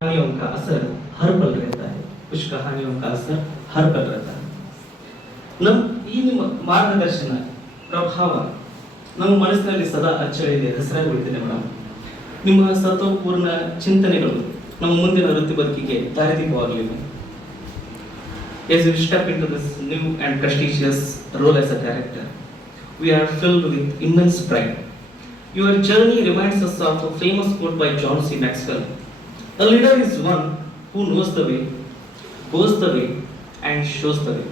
कहानियों का असर हर पल रहता है, कुछ कहानियों का असर हर पल रहता है. ನಿಮ್ಮ ಮಾರ್ಗದರ್ಶನ ಪ್ರಭಾವ ನಮ್ಮ ಮನಸ್ಸಿನಲ್ಲಿ ಸದಾ ಅಚ್ಚಳಿದೆ, ಹೆಸರಾಗಿ ಉಳಿದಿದೆ ಮೇಡಮ್. ನಿಮ್ಮ ಸತ್ವಪೂರ್ಣ ಚಿಂತನೆಗಳು ನಮ್ಮ ಮುಂದಿನ ವೃತ್ತಿ ಬದುಕಿಗೆ ದಾರಿದೀಪವಾಗಲಿ. As we step into this new and prestigious role as a director, we are filled with immense pride. Your journey reminds us of a famous quote by John C. Maxwell. A leader is one who knows the way, goes the way, and shows the way.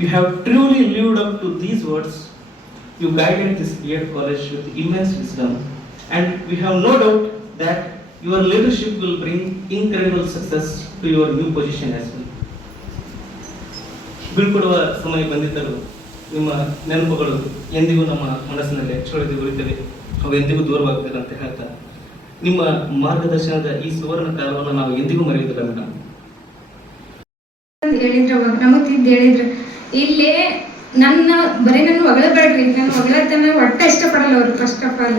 You have truly lived up to these words. You guided this B.Ed college with immense wisdom, and we have no doubt that your leadership will bring incredible success to your new position as well. ಬೀಳ್ಕೊಡುವ ಸಮಯ ಬಂದಿದ್ದರೂ ನಿಮ್ಮ ನೆನಪುಗಳು ಎಂದಿಗೂ ನಮ್ಮ ಮನಸ್ಸಿನಲ್ಲಿ ಅಚ್ಚಳಿದು ಉಳಿತವೆ, ಅವು ಎಂದಿಗೂ ದೂರವಾಗ್ತದೆ ಅಂತ ಹೇಳ್ತಾ, ನಿಮ್ಮ ಮಾರ್ಗದರ್ಶನದ ಈ ಸುವರ್ಣ ಕಾಲವನ್ನು ನಾವು ಎಂದಿಗೂ ಮರೆಯುವುದಿಲ್ಲ ಮೇಡಮ್. ಹೇಳಿದ್ರು ಇಲ್ಲೇ ನನ್ನ ಹೊಗಳಬೇಡ್ರಿ, ನನ್ನ ಹೊಗಳತನ ಒಟ್ಟ ಇಷ್ಟಪಡಲ್ಲ ಅವರು. ಫಸ್ಟ್ ಆಫ್ ಆಲ್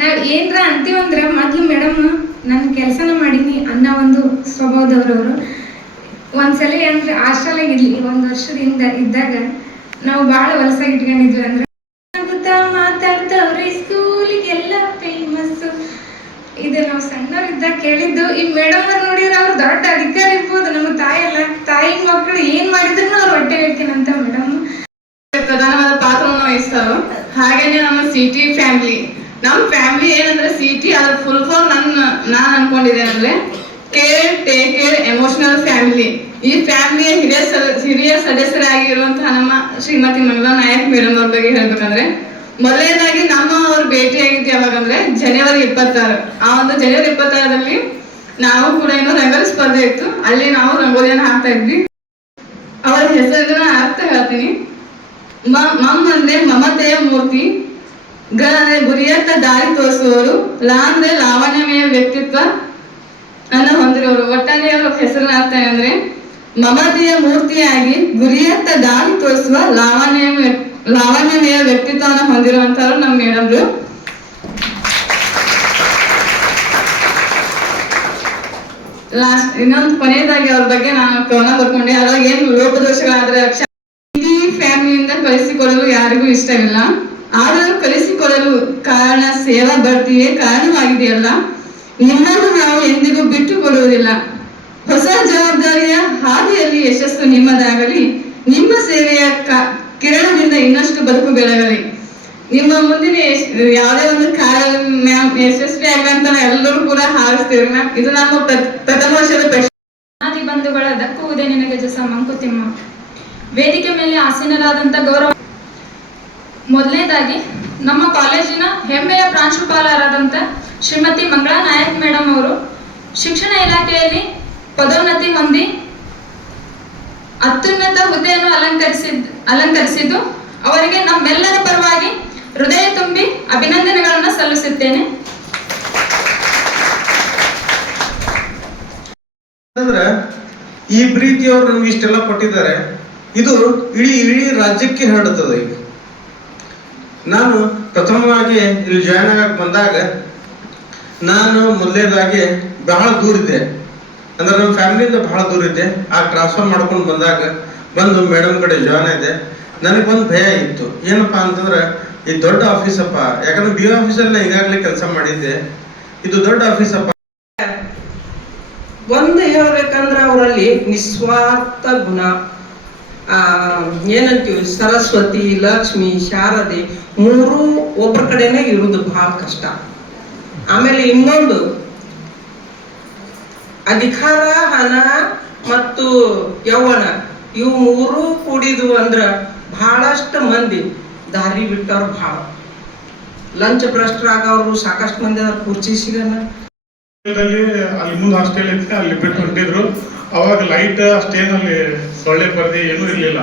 ನಾವ್ ಏನ್ರ ಅಂತೀವಂದ್ರ ಮೊದ್ಲು ಮೇಡಮ್ ನನ್ನ ಕೆಲಸನ ಮಾಡೀನಿ ಅನ್ನೋ ಒಂದು ಸ್ವಭಾವದವ್ರವರು. ಒಂದ್ಸಲ ಅಂದ್ರೆ ಹಾಸ್ಟೆಲಾಗ ಇರ್ಲಿ 1 ವರ್ಷದಿಂದ ಇದ್ದಾಗ ನಾವು ಬಹಳ ಹೊಲಸಾಗಿ ಇಟ್ಕೊಂಡಿದ್ವಿ. ಅಂದ್ರೆ ಮಾತಾಡ್ತವ್ರಿ ಸ್ಕೂಲಿಗೆಲ್ಲ ಫೇಮಸ್. ಇದು ನಾವು ಸಣ್ಣವ್ರಿದ್ದಾಗ ಕೇಳಿದ್ದು. ಈ ಮೇಡಮ್ ಅವ್ರು ನೋಡಿದ್ರೆ ಅವ್ರು ದೊಡ್ಡ ಅಧಿಕಾರಿ ಇರ್ಬೋದು, ನಮ್ಮ ತಾಯಿ ಮಕ್ಕಳು ಏನ್ ಮಾಡಿದ್ರು ಅವ್ರು ಹೊಟ್ಟೆ ಬೇಕೇನಂತ ಮೇಡಮ್ ಪ್ರಧಾನವಾದ ಪಾತ್ರವನ್ನು ವಹಿಸ್ತಾರೋ. ಹಾಗೇನೆ ನಮ್ಮ ಸಿಟಿ ಫ್ಯಾಮಿಲಿ, ನಮ್ಮ ಫ್ಯಾಮಿಲಿ ಏನಂದ್ರೆ ಸಿಟಿ ಅದ್ರ ಫುಲ್ ಫಾರ್ಮ್ ನಾನ್ ಅನ್ಕೊಂಡಿದ್ದೆ ಅಂದ್ರೆ care take care emotional family. ಈ ಫ್ಯಾಮಿಲಿಯ ಹಿರಿಯ ಸದಸ್ಯರಾಗಿರುವಂತಹ ನಮ್ಮ ಶ್ರೀಮತಿ ಮಂಗಲಾ ನಾಯಕ್ ಮೇಡಮ್ ಅವ್ರ ಬಗ್ಗೆ ಹೇಳ್ಬೇಕಂದ್ರೆ, ಮೊದಲನೇದಾಗಿ ನಮ್ಮ ಅವ್ರು ಭೇಟಿಯಾಗಿದ್ದು ಯಾವಾಗಂದ್ರೆ ಜನವರಿ 26. ಆ ಒಂದು ಜನವರಿ 26ರಲ್ಲಿ ನಾವು ಕೂಡ ಏನೋ ರಂಗೋಲಿ ಸ್ಪರ್ಧೆ ಇತ್ತು, ಅಲ್ಲಿ ನಾವು ರಂಗೋಲಿಯನ್ನು ಹಾಕ್ತಾ ಇದ್ವಿ. ಅವರ ಹೆಸರನ್ನ ಅರ್ಥ ಹೇಳ್ತೀನಿ. ಮಮ್ ಅಂದ್ರೆ ಮಮತೆಯ ಮೂರ್ತಿ, ಗ ಅಂದ್ರೆ ಗುರಿಯತ್ತ ದಾರಿ ತೋರಿಸುವವರು, ಲಾ ಅಂದ್ರೆ ಲಾವಣ್ಯಮಯ ವ್ಯಕ್ತಿತ್ವ ಅನ್ನ ಹೊಂದಿರೋರು. ಒಟ್ಟಾರೆ ಅವರ ಹೆಸರಿನ ಅರ್ಥ ಏನಂದ್ರೆ ಮಮತೆಯ ಮೂರ್ತಿಯಾಗಿ ಗುರಿಯತ್ತ ದಾರಿ ತೋರಿಸುವ ಲಾವಣ್ಯಮಯ ವ್ಯಕ್ತಿತ್ವವನ್ನು ಹೊಂದಿರುವಂತವ್ರು ನಮ್ಮ ಮೇಡಮ್ರು. ಲಾಸ್ಟ್ ಇನ್ನೊಂದು ಕೊನೆಯದಾಗಿ ಅವ್ರ ಬಗ್ಗೆ ನಾನು ಕವನ ಬರ್ಕೊಂಡೆ. ಅದ್ರಾಗ ಏನು ಲೋಪದೋಷಗಳಾದ್ರೆ ಇಡೀ ಫ್ಯಾಮಿಲಿಯಿಂದ ಕಲಿಸಿಕೊಳ್ಳಲು ಯಾರಿಗೂ ಇಷ್ಟವಿಲ್ಲ, ಆದರೂ ಕಲಿಸಿಕೊಳ್ಳಲು ಕಾರಣ ಸೇವಾ ಬಡ್ತಿಯೇ ಕಾರಣವಾಗಿದೆಯಲ್ಲ. ನಿಮ್ಮನ್ನು ನಾವು ಎಂದಿಗೂ ಬಿಟ್ಟು ಕೊಡುವುದಿಲ್ಲ. ಹೊಸ ಜವಾಬ್ದಾರಿಯ ಹಾದಿಯಲ್ಲಿ ಯಶಸ್ಸು ನಿಮ್ಮದಾಗಲಿ. ನಿಮ್ಮ ಸೇವೆಯ ಕಿರಣದಿಂದ ಇನ್ನಷ್ಟು ಬದುಕು ಬೆಳಗಲಿ. ನಿಮ್ಮ ಮುಂದಿನ ಯಾವುದೇ ಒಂದು ಕಾರ್ಯ ಮ್ಯಾಮ್ ಯಶಸ್ವಿ ಆಗಂತ ಎಲ್ಲರೂ ಕೂಡ ಹಾರಿಸ್ತೇವೆ ಮ್ಯಾಮ್. ಇದು ನಮ್ಮ ಪ್ರಥಮ ವರ್ಷದ ಆದಿ ಬಂಧುಗಳ ದಕ್ಕುವುದೇ ನಿನಗೆ ಜಸ ಮಂಕುತಿಮ್ಮ. ವೇದಿಕೆ ಮೇಲೆ ಆಸೀನರಾದಂಥ ಗೌರವ. ಮೊದಲನೇದಾಗಿ ನಮ್ಮ ಕಾಲೇಜಿನ ಹೆಮ್ಮೆಯ ಪ್ರಾಂಶುಪಾಲರಾದಂಥ ಶ್ರೀಮತಿ ಮಂಗಳಾ ನಾಯಕ್ ಮೇಡಮ್ ಅವರು ಶಿಕ್ಷಣ ಇಲಾಖೆಯಲ್ಲಿ ಪದೋನ್ನತಿ ಹೊಂದಿ ಅತ್ಯುನ್ನತ ಹುದ್ದೆಯನ್ನು ಅಲಂಕರಿಸಿದ್ದು ಅವರಿಗೆ ನಮ್ಮೆಲ್ಲರ ಪರವಾಗಿ ಹೃದಯ ತುಂಬಿ ಅಭಿನಂದನೆಗಳನ್ನು ಸಲ್ಲಿಸುತ್ತೇನೆ. ಅಂದ್ರೆ ಈ ಪ್ರೀತಿಯವರು ನಮ್ಗೆ ಇಷ್ಟೆಲ್ಲ ಕೊಟ್ಟಿದ್ದಾರೆ, ಇದು ಇಡೀ ರಾಜ್ಯಕ್ಕೆ ಹರಡುತ್ತದೆ. ಈಗ ನಾನು ಪ್ರಥಮವಾಗಿ ಇಲ್ಲಿ ಜಾಯ್ನ್ ಆಗಕ್ಕೆ ಬಂದಾಗ ನಾನು ಮೊದಲನೇದಾಗಿ ಬಹಳ ದೂರ ಇದ್ದೆ, ಅಂದ್ರೆ ನಮ್ಮ ಫ್ಯಾಮಿಲಿಯಿಂದ ಬಹಳ ದೂರ ಇದ್ದೆ. ಆ ಟ್ರಾನ್ಸ್ಫರ್ ಮಾಡ್ಕೊಂಡು ಬಂದು ಮೇಡಮ್ ಕಡೆ ಜಾಯ್ನ್ ಆಯ್ದೆ. ನನಗೊಂದು ಭಯ ಇತ್ತು, ಏನಪ್ಪಾ ಅಂತಂದ್ರೆ ಇದು ದೊಡ್ಡ ಆಫೀಸಪ್ಪ, ಯಾಕಂದ್ರೆ ಬಿ ಆಫೀಸಲ್ಲಿ ನಾ ಈಗಾಗಲೇ ಕೆಲಸ ಮಾಡಿದ್ದೆ, ಇದು ದೊಡ್ಡ ಆಫೀಸಪ್ಪ. ಒಂದು ಹೇಳ್ಬೇಕಂದ್ರೆ ಅವರಲ್ಲಿ ನಿಸ್ವಾರ್ಥ ಗುಣ, ಏನಂತೀವಿ ಸರಸ್ವತಿ, ಲಕ್ಷ್ಮಿ, ಶಾರದೆ ಮೂರೂ ಒಬ್ಬರ ಕಡೆನೇ ಇರುವುದು ಬಹಳ ಕಷ್ಟ. ಆಮೇಲೆ ಇನ್ನೊಂದು ಅಧಿಕಾರ, ಹಣ ಮತ್ತು ಯೌವನ ಇವು ಮೂರೂ ಕೂಡಿದು ಅಂದ್ರ ಬಹಳಷ್ಟು ಮಂದಿ ದಾರಿ ಬಿಟ್ಟವ್ರು, ಬಹಳ ಲಂಚ ಭ್ರಷ್ಟರಾಗವ್ರು ಸಾಕಷ್ಟು ಮಂದಿ ಅದ್ರ ಕುರ್ಚಿ ಸಿಗಲ್ಲ. ಅಲ್ಲಿ ಮುಂದೆ ಹಾಸ್ಟೆಲ್ ಇತ್ತು, ಅಲ್ಲಿ ಬಿಟ್ಟು ಹೊಂಟಿದ್ರು. ಅವಾಗ ಲೈಟ್ ಅಷ್ಟೇನಲ್ಲಿ ಸೊಳ್ಳೆ ಪರದೆ ಏನೂ ಇರಲಿಲ್ಲ.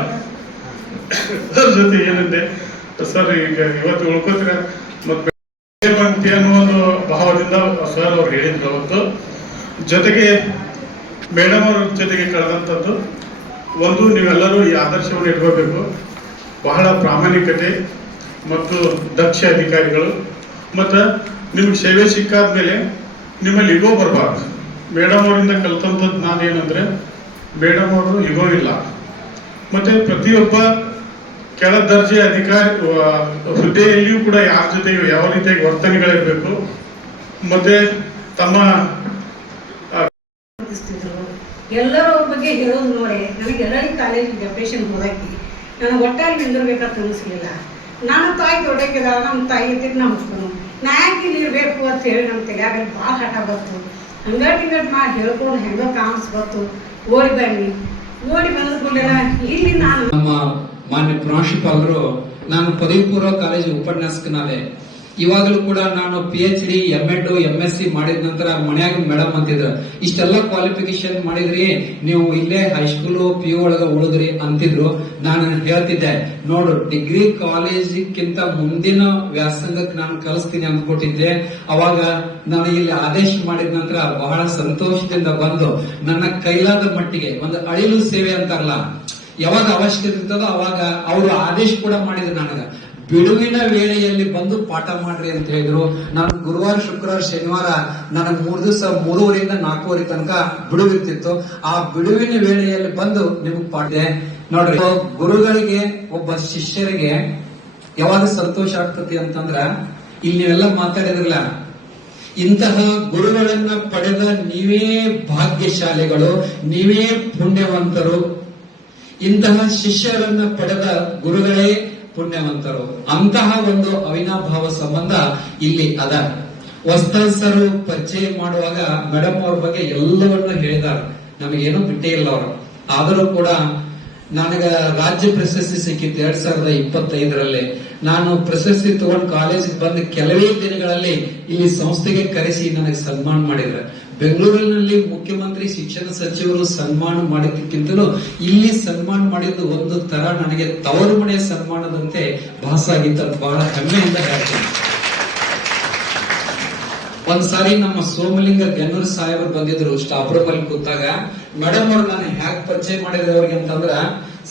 ಅದ್ರ ಜೊತೆ ಏನಂದೆ, ಸರ್ ಈಗ ಇವತ್ತು ಉಳ್ಕೋತೀರ ಮತ್ತೆ ಅನ್ನೋ ಒಂದು ಭಾವದಿಂದ ಸರ್ ಅವ್ರು ಹೇಳಿದ್ರು ಅವತ್ತು. ಜೊತೆಗೆ ಮೇಡಮ್ ಅವ್ರ ಜೊತೆಗೆ ಕಳೆದಂಥದ್ದು ಒಂದು, ನೀವೆಲ್ಲರೂ ಈ ಆದರ್ಶವನ್ನು ಇಟ್ಕೋಬೇಕು. ಬಹಳ ಪ್ರಾಮಾಣಿಕತೆ ಮತ್ತು ದಕ್ಷ ಅಧಿಕಾರಿಗಳು, ಮತ್ತು ನಿಮ್ಗೆ ಸೇವೆ ಸಿಕ್ಕಾದ ಮೇಲೆ ನಿಮ್ಮಲ್ಲಿ ಇಗೋ ಬರಬಾರ್ದು. ಮೇಡಮ್ ಅವರಿಂದ ಕಲ್ತಂಥದ್ದು ನಾನೇನಂದರೆ, ಮೇಡಮ್ ಅವರು ಇಗೋ ಇಲ್ಲ, ಮತ್ತು ಪ್ರತಿಯೊಬ್ಬ ಕೆಳ ದರ್ಜೆ ಅಧಿಕಾರಿ ಹುದ್ದೆಯಲ್ಲಿಯೂ ಕೂಡ ಯಾರ ಜೊತೆಗೆ ಯಾವ ರೀತಿಯಾಗಿ ವರ್ತನೆಗಳಿರಬೇಕು, ಮತ್ತು ತಮ್ಮ ಎಲ್ಲರೂ ಅವ್ರ ಬಗ್ಗೆ ಹೇಳೋದು ನೋಡಿ ನನಗೆ ಎಲ್ಲರಿಗೂ ಕಾಲೇಜ್ ಡೆಪ್ರೇಷನ್ ಹೋದಾಕಿ ನನಗೆ ಒಟ್ಟಾಗಿ ನಿಂದಿರ್ಬೇಕಂತ ಅನಿಸ್ಲಿಲ್ಲ. ನಾನು ತಾಯಿ ದೊಡ್ಡಕ್ಕಿದ ನಮ್ಮ ತಾಯಿ ಇದ್ದಿದ್ದು ನಮ್ಸ್ಕೊಂಡು ನಾ ಯಾಕೆ ಇಲ್ಲಿ ಇರಬೇಕು ಅಂತ ಹೇಳಿ ನಮ್ಮ ತಲೆಯಾಗ ಭಾಳ ಹಠ ಬಂತು. ಹಂಗಟ್ ಮಾಡಿ ಹೇಳ್ಕೊಂಡು ಹೆಂಗೋ ಕಾಣಿಸ್ ಬಂತು. ಓಡಿ ಬಂದ ಕೂಡಲೇ ಇಲ್ಲಿ ನಾನು ನಮ್ಮ ಮಾನ್ಯ ಪ್ರಾಂಶುಪಾಲರು, ನಾನು ಪದವಿ ಪೂರ್ವ ಕಾಲೇಜು ಉಪನ್ಯಾಸಕನಾದೆ. ಇವಾಗಲೂ ಕೂಡ ನಾನು PhD, M.Ed, MSc ಮಾಡಿದ ನಂತರ ಮನ್ಯಾಗ ಮೇಡಮ್ ಅಂತಿದ್ರು, ಇಷ್ಟೆಲ್ಲ ಕ್ವಾಲಿಫಿಕೇಶನ್ ಮಾಡಿದ್ರಿ, ನೀವು ಇಲ್ಲೇ ಹೈಸ್ಕೂಲು PU ಒಳಗ ಉಳಿದ್ರಿ ಅಂತಿದ್ರು. ನಾನು ಹೇಳ್ತಿದ್ದೆ, ನೋಡು ಡಿಗ್ರಿ ಕಾಲೇಜಿಗಿಂತ ಮುಂದಿನ ವ್ಯಾಸಂಗಕ್ಕೆ ನಾನು ಕಲಿಸ್ತೀನಿ ಅಂದ್ಕೊಟ್ಟಿದ್ದೆ. ಅವಾಗ ನಾನು ಇಲ್ಲಿ ಆದೇಶ ಮಾಡಿದ ನಂತರ ಬಹಳ ಸಂತೋಷದಿಂದ ಬಂದು ನನ್ನ ಕೈಲಾದ ಮಟ್ಟಿಗೆ ಒಂದು ಅಳಿಲು ಸೇವೆ ಅಂತಾರಲ್ಲ, ಯಾವಾಗ ಅವಶ್ಯಕತೆ ಇರ್ತದೋ ಅವಾಗ ಅವರು ಆದೇಶ ಕೂಡ ಮಾಡಿದ್ರು. ನನಗ ಬಿಡುವಿನ ವೇಳೆಯಲ್ಲಿ ಬಂದು ಪಾಠ ಮಾಡ್ರಿ ಅಂತ ಹೇಳಿದ್ರು. ನಾನು ಗುರುವಾರ, ಶುಕ್ರವಾರ, ಶನಿವಾರ ನನಗೆ 3 ದಿವಸ 3:30 ಇಂದ 4:00 ತನಕ ಬಿಡುವಿರ್ತಿತ್ತು. ಆ ಬಿಡುವಿನ ವೇಳೆಯಲ್ಲಿ ಬಂದು ನಿಮ್ಗೆ ಪಾಠ ನೋಡ್ರಿ. ಗುರುಗಳಿಗೆ, ಒಬ್ಬ ಶಿಷ್ಯರಿಗೆ ಯಾವಾಗ ಸಂತೋಷ ಆಗ್ತತಿ ಅಂತಂದ್ರ, ಇಲ್ಲಿ ನೀವೆಲ್ಲ ಮಾತಾಡಿದ್ರಲ್ಲ, ಇಂತಹ ಗುರುಗಳನ್ನ ಪಡೆದ ನೀವೇ ಭಾಗ್ಯಶಾಲಿಗಳು, ನೀವೇ ಪುಣ್ಯವಂತರು. ಇಂತಹ ಶಿಷ್ಯರನ್ನ ಪಡೆದ ಗುರುಗಳೇ ಪುಣ್ಯವಂತರು. ಅಂತಹ ಒಂದು ಅವಿನಾಭಾವ ಸಂಬಂಧ ಇಲ್ಲಿ ಅದ. ವಸ್ತಾದ್ ಸರ್ ಪರಿಚಯ ಮಾಡುವಾಗ ಮೇಡಮ್ ಅವ್ರ ಬಗ್ಗೆ ಎಲ್ಲವನ್ನ ಹೇಳಿದಾರ, ನಮಗೇನು ಬಿಟ್ಟೇ ಇಲ್ಲ ಅವರು. ಆದರೂ ಕೂಡ ನನಗ ರಾಜ್ಯ ಪ್ರಶಸ್ತಿ ಸಿಕ್ಕಿತ್ತು 2025ರಲ್ಲಿ. ನಾನು ಪ್ರಶಸ್ತಿ ತಗೊಂಡು ಕಾಲೇಜಿಗೆ ಬಂದ ಕೆಲವೇ ದಿನಗಳಲ್ಲಿ ಇಲ್ಲಿ ಸಂಸ್ಥೆಗೆ ಕರೆಸಿ ನನಗೆ ಸನ್ಮಾನ ಮಾಡಿದ್ರು. ಬೆಂಗಳೂರಿನಲ್ಲಿ ಮುಖ್ಯಮಂತ್ರಿ, ಶಿಕ್ಷಣ ಸಚಿವರು ಸನ್ಮಾನ ಮಾಡಿದ್ದಕ್ಕಿಂತಲೂ ಇಲ್ಲಿ ಸನ್ಮಾನ ಮಾಡಿದ್ದು ಒಂದು ತರ ನನಗೆ ತವರು ಮನೆಯ ಸನ್ಮಾನದಂತೆ ಭಾಸ ಆಗಿತ್ತು. ಬಹಳ ಹೆಮ್ಮೆಯಿಂದ ಹೇಳ್ತೀನಿ. ಒಂದ್ಸಾರಿ ನಮ್ಮ ಸೋಮಲಿಂಗ ಗೆನ್ನೂರು ಸಾಹೇಬರು ಬಂದಿದ್ರು ಸ್ಟಾಫ್ ರೂಮ್ ಅಲ್ಲಿ ಕೂತಾಗ. ಮೇಡಮ್ ಅವ್ರು ನಾನು ಹ್ಯಾಕ್ ಪರಿಚಯ ಮಾಡಿದ್ರೆ ಅವ್ರಿಗೆ ಅಂತಂದ್ರ,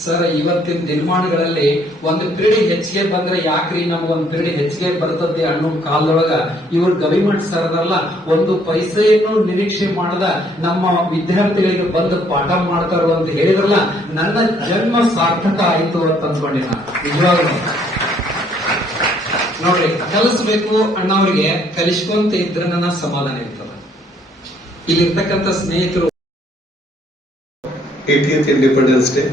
ಸರ್ ಇವತ್ತಿನ ದಿನಮಾನಗಳಲ್ಲಿ ಒಂದು ಪಿರಿಯಡ್ ಹೆಚ್ಚಿಗೆ ಬಂದ್ರೆ ಯಾಕ್ರಿ ನಮ್ಗೊಂದು ಪಿರಿಯಡ್ ಹೆಚ್ಚಿಗೆ ಬರ್ತದೆ ಅನ್ನೋ ಕಾಲದೊಳಗ ಇವ್ರು ಗವಿಮಠ್ ಸರ್ದಲ್ಲ, ಒಂದು ಪೈಸೆಯನ್ನು ನಿರೀಕ್ಷೆ ಮಾಡದ ನಮ್ಮ ವಿದ್ಯಾರ್ಥಿಗಳಿಗೆ ಬಂದು ಪಾಠ ಮಾಡ್ತಾರೋ ಅಂತ ಹೇಳಿದ್ರಲ್ಲ, ನನ್ನ ಜನ್ಮ ಸಾರ್ಥಕ ಆಯ್ತು ಅಂತ ಅಂದ್ಕೊಂಡೆ ನಾನು. ನಿಜವಾಗ್ಲೂ ನೋಡ್ರಿ, ಕಲಿಸ್ಬೇಕು ಅಣ್ಣವ್ರಿಗೆ ಕಲಿಸ್ಕೊಂತ ಇದ್ರೆ ನನ್ನ ಸಮಾಧಾನ ಇರ್ತದ. ಇಲ್ಲಿರ್ತಕ್ಕಂಥ ಸ್ನೇಹಿತರು 80th ಇಂಡಿಪೆಂಡೆನ್ಸ್ ಡೇ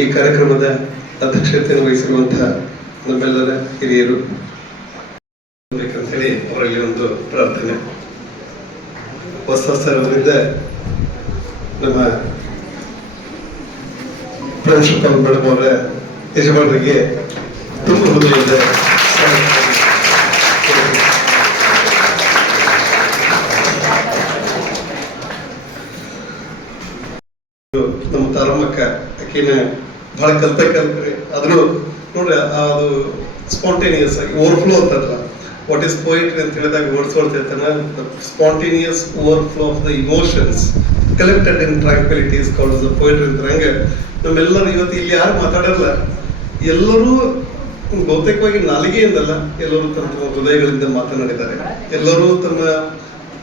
ಈ ಕಾರ್ಯಕ್ರಮದ ಅಧ್ಯಕ್ಷತೆಯನ್ನು ವಹಿಸಿರುವಂತಹ ನಮ್ಮೆಲ್ಲರ ಹಿರಿಯರು ಬೇಕಂತೇಳಿ ಅವರಲ್ಲಿ ಒಂದು ಪ್ರಾರ್ಥನೆ. ಹೊಸ ಅವರಿಂದ ನಮ್ಮ ಪ್ರಿನ್ಸಿಪಾಲ್ ಮೇಡಮ್ ಅವರ ಯಜಮಾನರಿಗೆ ತುಂಬ ಹೃದಯದ ನಮ್ಮ ತಾರಮ್ಮಕ್ಕ ಆಕಿನ ಬಹಳ ಕಲ್ತ್ರಿ ಆದ್ರೂ ನೋಡ್ರಿ ಅದು ಸ್ಪಾಂಟೇನಿಯಸ್ ಆಗಿ ಓವರ್ಫ್ಲೋ ಅಂತಲ್ಲ. ವಾಟ್ ಈಸ್ ಪೋಯಿಟ್ರಿ ಅಂತ ಹೇಳಿದಾಗ ಓಡಿಸ್ಕೊಳ್ತಿರ್ತಾನೆ, spontaneous overflow of the emotions collected in tranquility is called the poetry ಅಂತ. ಹಂಗೆ ನಮ್ಮೆಲ್ಲರೂ ಇವತ್ತು ಇಲ್ಲಿ ಯಾರು ಮಾತಾಡಲ್ಲ, ಎಲ್ಲರೂ ಬಹುತೇಕವಾಗಿ ನಾಲಿಗೆಯಿಂದಲ್ಲ, ಎಲ್ಲರೂ ತಮ್ಮ ತಮ್ಮ ಹೃದಯಗಳಿಂದ ಮಾತನಾಡಿದ್ದಾರೆ. ಎಲ್ಲರೂ ತಮ್ಮ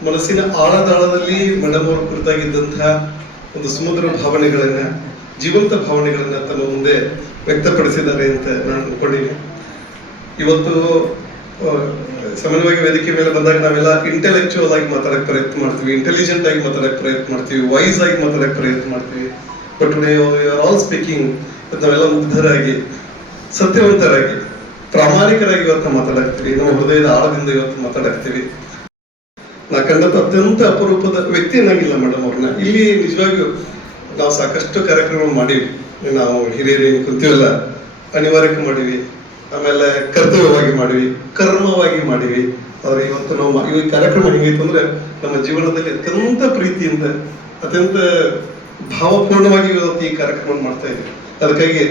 ಮನಸ್ಸಿನ ಆಳದಾಳದಲ್ಲಿ ಮೇಡಮ್ ಅವರು ಕುರಿತಾಗಿದ್ದಂತಹ ಒಂದು ಸಮುದ್ರ ಭಾವನೆಗಳನ್ನ, ಜೀವಂತ ಭಾವನೆಗಳನ್ನ ತಮ್ಮ ಮುಂದೆ ವ್ಯಕ್ತಪಡಿಸಿದ್ದಾರೆ ಅಂತ ನಾನು ಅನ್ಕೊಂಡಿದ್ದೀನಿ. ಇವತ್ತು ಸಾಮಾನ್ಯವಾಗಿ ವೇದಿಕೆ ಮೇಲೆ ಬಂದಾಗ ನಾವೆಲ್ಲ ಇಂಟೆಲೆಕ್ಚುವಲ್ ಆಗಿ ಮಾತಾಡಕ್ ಪ್ರಯತ್ನ ಮಾಡ್ತೀವಿ, ಇಂಟೆಲಿಜೆಂಟ್ ಆಗಿ ಮಾತಾಡಕ್ ಪ್ರಯತ್ನ ಮಾಡ್ತೀವಿ, ವೈಸ್ ಆಗಿ ಮಾತಾಡಕ್ ಪ್ರಯತ್ನ ಮಾಡ್ತೀವಿ. ಬಟ್ ಆಲ್ ಸ್ಪೀಕಿಂಗ್ ನಾವೆಲ್ಲ ಮುಗ್ಧರಾಗಿ, ಸತ್ಯವಂತರಾಗಿ, ಪ್ರಾಮಾಣಿಕರಾಗಿ ಇವತ್ತು ಮಾತಾಡಕ್ತೀವಿ. ನಮ್ಮ ಹೃದಯದ ಆಳದಿಂದ ಇವತ್ತು ಮಾತಾಡಕ್ತೀವಿ. ನಾ ಕಂಡಂತ ಅತ್ಯಂತ ಅಪರೂಪದ ವ್ಯಕ್ತಿ ಅನ್ನಂಗಿಲ್ಲ ಮೇಡಮ್ ಅವ್ರನ್ನ. ಇಲ್ಲಿ ನಿಜವಾಗಿಯೂ ನಾವು ಸಾಕಷ್ಟು ಕಾರ್ಯಕ್ರಮ ಮಾಡೀವಿ. ನಾವು ಹಿರಿಯರು ಕುಂತೀವಲ್ಲ, ಅನಿವಾರ್ಯಕ್ಕೆ ಮಾಡಿವಿ, ಆಮೇಲೆ ಕರ್ತವ್ಯವಾಗಿ ಮಾಡಿವಿ, ಕರ್ಮವಾಗಿ ಮಾಡಿವಿ. ಆದ್ರೆ ಇವತ್ತು ನಾವು ಈ ಕಾರ್ಯಕ್ರಮ ಹೆಂಗೈತು ಅಂದ್ರೆ ನಮ್ಮ ಜೀವನದಲ್ಲಿ ಅತ್ಯಂತ ಪ್ರೀತಿಯಿಂದ, ಅತ್ಯಂತ ಭಾವಪೂರ್ಣವಾಗಿ ಇವತ್ತು ಈ ಕಾರ್ಯಕ್ರಮ ಮಾಡ್ತಾ ಇದ್ದೀವಿ. ಅದಕ್ಕಾಗಿ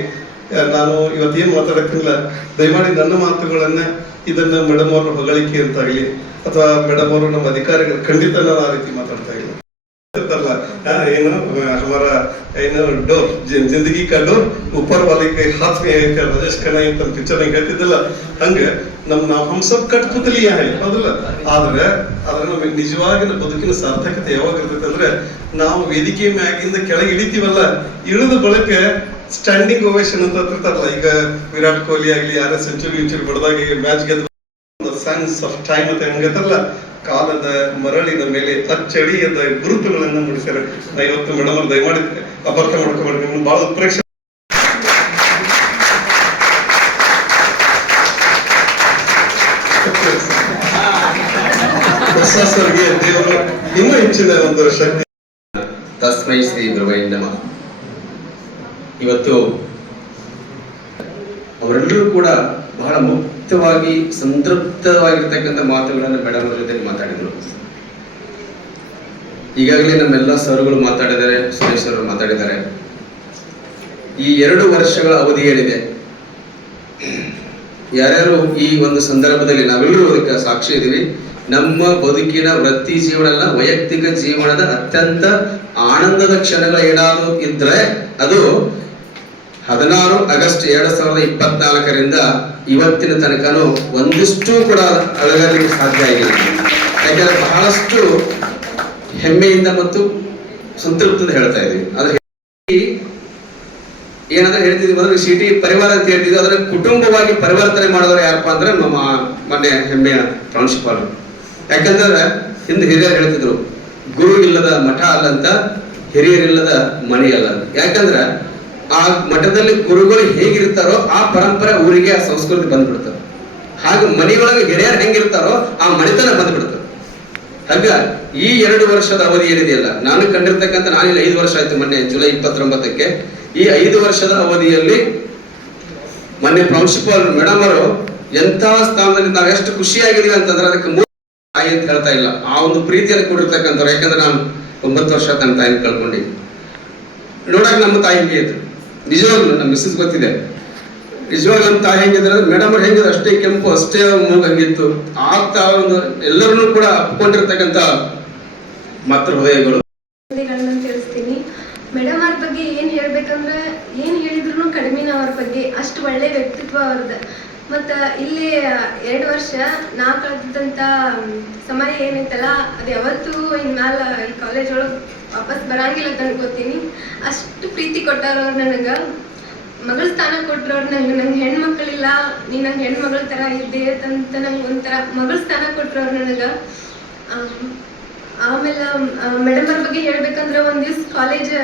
ನಾನು ಇವತ್ತೇನು ಮಾತಾಡಕ್ಕಿಲ್ಲ, ದಯಮಾಡಿ ನನ್ನ ಮಾತುಗಳನ್ನ ಇದನ್ನ ಮೇಡಮ್ ಅವ್ರ ಹೊಗಳಿಕೆ ಅಂತಾಗ್ಲಿ ಅಥವಾ ಮೇಡಮ್ ಅವರು ನಮ್ಮ ಅಧಿಕಾರಿಗಳು ಖಂಡಿತ ನಾನು ಆ ರೀತಿ ಮಾತಾಡ್ತಾ ಇಲ್ಲ. ಏನು ಹಮಾರಾ ಏನು ಡೋರ್ ಜಿಂದಗಿ ಕಾ ಡೋರ್ ऊपर वाले के हाथ में है क्या ರಾಜೇಶ್ ಖನ್ನಾ ಅಂತ ಪಿಕ್ಚರ್ ಹೇಳ್ತಿದ್ದಲ್ಲ, ಹಂಗ ನಾವು ಹಮ್ಸಬ್ ಕಟ್ ಪುತಲಿಯಾ ಹೈ ಹೌದಲ್ಲ. ಆದ್ರೆ ನಮಗೆ ನಿಜವಾಗಿ ಬದುಕಿನ ಸಾರ್ಥಕತೆ ಯಾವಾಗ ಇರ್ತೈತೆ ಅಂದ್ರೆ ನಾವು ವೇದಿಕೆ ಮ್ಯಾಗಿಂದ ಕೆಳಗೆ ಇಳಿತೀವಲ್ಲ, ಇಳಿದ ಬಳಿಕ ಸ್ಟ್ಯಾಂಡಿಂಗ್ ಓವೇಷನ್ ಅಂತ ಇರ್ತಾರಲ್ಲ. ಈಗ ವಿರಾಟ್ ಕೊಹ್ಲಿ ಆಗ್ಲಿ ಯಾರೇ ಸೆಂಚುರಿ ಬಡದಾಗ ಮ್ಯಾಚ್ ಗೆದ್ದ ಸೈನ್ಸ್ ಆಫ್ ಟೈಮ್ ಅಂತ ಹೆಂಗತ್ತಲ್ಲ, ಕಾಲದ ಮರಳಿನ ಮೇಲೆ ಅಚ್ಚಳಿಯದ ಗುರುತುಗಳನ್ನು ಮೂಡಿಸ್ಯಾರ. ನಾ ಇವತ್ತು ಮೇಡಮ್ ಅವ್ರು ದಯಮಾಡಿ ಅಪಾರ್ಥ ಮಾಡ್ಕೊಬೇಡಿ, ನಿಮ್ಗೆ ಬಹಳ ಉತ್ಪ್ರೇಕ್ಷೆ. ಸರ್ಗೆ ದೇವರು ಇನ್ನೂ ಹೆಚ್ಚಿನ ಒಂದು ಶಕ್ತಿ. ತಸ್ಮೈ ಶ್ರೀ ಗುರುವೈ ನಮಃ. ಇವತ್ತು ಅವರೆಲ್ಲರೂ ಕೂಡ ಬಹಳ ಮುಕ್ತವಾಗಿ ಸಂತೃಪ್ತವಾಗಿರ್ತಕ್ಕಂಥ ಮಾತುಗಳನ್ನು ಮೇಡಮ್ ಅವ್ರ ಜೊತೆ ಮಾತಾಡಿದ್ರು. ಈಗಾಗಲೇ ನಮ್ಮೆಲ್ಲ ಸರ್ಗಳು ಮಾತಾಡಿದ್ದಾರೆ, ಸುರೇಶ್ ಅವರು ಮಾತಾಡಿದ್ದಾರೆ. ಈ 2 ವರ್ಷಗಳ ಅವಧಿ ಏನಿದೆ, ಯಾರ್ಯಾರು ಈ ಒಂದು ಸಂದರ್ಭದಲ್ಲಿ ನಾವೆಲ್ಲರೂ ಅದಕ್ಕೆ ಸಾಕ್ಷಿ ಇದ್ದೀವಿ. ನಮ್ಮ ಬದುಕಿನ ವೃತ್ತಿ ಜೀವನ, ವೈಯಕ್ತಿಕ ಜೀವನದ ಅತ್ಯಂತ ಆನಂದದ ಕ್ಷಣಗಳು ಏನಾದ್ರು ಇದ್ರೆ ಅದು 16 ಆಗಸ್ಟ್ 2024 ಇವತ್ತಿನ ತನಕನೂ ಒಂದಿಷ್ಟು ಕೂಡ ಅಳಗಲಿಕ್ಕೆ ಸಾಧ್ಯ ಆಗಿಲ್ಲ. ಯಾಕಂದ್ರೆ ಬಹಳಷ್ಟು ಹೆಮ್ಮೆಯಿಂದ ಮತ್ತು ಸಂತೃಪ್ತಿಯಿಂದ ಹೇಳ್ತಾ ಇದೀವಿ. ಆದ್ರೆ ಏನಾದ್ರೆ ಹೇಳ್ತಿದ್ವಿ ಅಂದ್ರೆ ಸಿಟಿ ಪರಿವಾರ ಅಂತ ಹೇಳ್ತಿದ್ವಿ, ಅದನ್ನ ಕುಟುಂಬವಾಗಿ ಪರಿವರ್ತನೆ ಮಾಡಿದವರು ಯಾರಪ್ಪ ಅಂದ್ರೆ ನಮ್ಮ ಮೊನ್ನೆ ಹೆಮ್ಮೆಯ ಪ್ರಾಂಶುಪಾಲರು. ಯಾಕಂದ್ರೆ ಹಿಂದೆ ಹಿರಿಯರು ಹೇಳ್ತಿದ್ರು, ಗುರು ಇಲ್ಲದ ಮಠ ಅಲ್ಲಂತ, ಹಿರಿಯರಿಲ್ಲದ ಮನೆ ಅಲ್ಲ. ಯಾಕಂದ್ರೆ ಆ ಮಠದಲ್ಲಿ ಗುರುಗಳು ಹೇಗಿರ್ತಾರೋ ಆ ಪರಂಪರೆ ಊರಿಗೆ, ಆ ಸಂಸ್ಕೃತಿ ಬಂದ್ಬಿಡ್ತಾರೆ. ಹಾಗೆ ಮನೆಯೊಳಗೆ ಹಿರಿಯರು ಹೆಂಗಿರ್ತಾರೋ ಆ ಮನೆತನ ಬಂದ್ಬಿಡ್ತಾರೆ. ಹಾಗ ಈ 2 ವರ್ಷದ ಅವಧಿ ಏನಿದೆಯಲ್ಲ, ನಾನು ಕಂಡಿರ್ತಕ್ಕಂಥ, ನಾನಿಲ್ಲಿ 5 ವರ್ಷ ಆಯ್ತು, ಮೊನ್ನೆ ಜುಲೈ 29ಕ್ಕೆ. ಈ 5 ವರ್ಷದ ಅವಧಿಯಲ್ಲಿ ಮೊನ್ನೆ ಪ್ರಾಂಶುಪಾಲ್ ಮೇಡಮ್ ಅವರು ಎಂಥ ಸ್ಥಾನದಲ್ಲಿ ನಾವು ಎಷ್ಟು ಖುಷಿಯಾಗಿದ್ದೀವಿ ಅಂತಂದ್ರೆ ಅದಕ್ಕೆ ತಾಯಿ ಅಂತ ಹೇಳ್ತಾ ಇಲ್ಲ, ಆ ಒಂದು ಪ್ರೀತಿಯನ್ನು ಕೊಡಿರ್ತಕ್ಕಂಥವ್ರು. ಯಾಕಂದ್ರೆ ನಾನು 9 ವರ್ಷ ನನ್ನ ತಾಯಿನ ಕಳ್ಕೊಂಡಿ. ನೋಡಕ್ ನಮ್ಮ ತಾಯಿ ಹೆಂಗೆ ಇದ್ರು, ನಿಜವಾಗ್ಲು ನಮ್ಮ ಮಿಸ್ಸಸ್ ಗೊತ್ತಿದೆ. ನಿಜವಾಗ ನಮ್ಮ ತಾಯಿ ಹೆಂಗಿದ್ರೆ ಮೇಡಮ್ ಅವ್ರು ಹೆಂಗಿದ್ರು ಅಷ್ಟೇ ಕೆಂಪು, ಅಷ್ಟೇ ಮೂಗು ಹಂಗಿತ್ತು. ಆಗ್ತಾ ಒಂದು ಎಲ್ಲರನ್ನೂ ಕೂಡ ಅಪ್ಕೊಂಡಿರ್ತಕ್ಕಂಥ ಮಾತೃ ಹೃದಯಗಳು. ತಿಳಿಸ್ತೀನಿ. ಮೇಡಮ್ ಅವ್ರ ಬಗ್ಗೆ ಏನ್ ಹೇಳ್ಬೇಕಂದ್ರೆ ಏನ್ ಹೇಳಿದ್ರು ಕಡಿಮೆನ ಅವ್ರ ಬಗ್ಗೆ. ಅಷ್ಟು ಒಳ್ಳೆ ವ್ಯಕ್ತಿತ್ವ ಅವ್ರದ್ದು. ಮತ್ತು ಇಲ್ಲಿ 2 ವರ್ಷ ನಾ ಕಳೆದಂಥ ಸಮಯ ಏನೈತಲ್ಲ, ಅದು ಯಾವತ್ತೂ ಇನ್ಮೇಲೆ ಈ ಕಾಲೇಜ್ ಒಳಗೆ ವಾಪಸ್ ಬರಂಗಿಲ್ಲ ಅಂತ ಅನ್ಕೋತೀನಿ. ಅಷ್ಟು ಪ್ರೀತಿ ಕೊಟ್ಟಾರ ಅವ್ರು ನನಗೆ. ಮಗಳ ಸ್ಥಾನ ಕೊಟ್ಟರು ಅವ್ರು ನಂಗೆ ಹೆಣ್ಮಕ್ಳಿಲ್ಲ, ನೀ ನಂಗೆ ಹೆಣ್ಮಗಳ ಥರ ಇದ್ದೆ ಅಂತ ನಂಗೆ ಒಂಥರ ಮಗಳ ಸ್ಥಾನ ಕೊಟ್ಟರು ಅವ್ರು ನನಗೆ. ಆಮೇಲೆ ಮೇಡಮ್ ಅವ್ರ ಬಗ್ಗೆ ಹೇಳ್ಬೇಕಂದ್ರೆ, ಒಂದು ದಿವ್ಸ ಕಾಲೇಜ್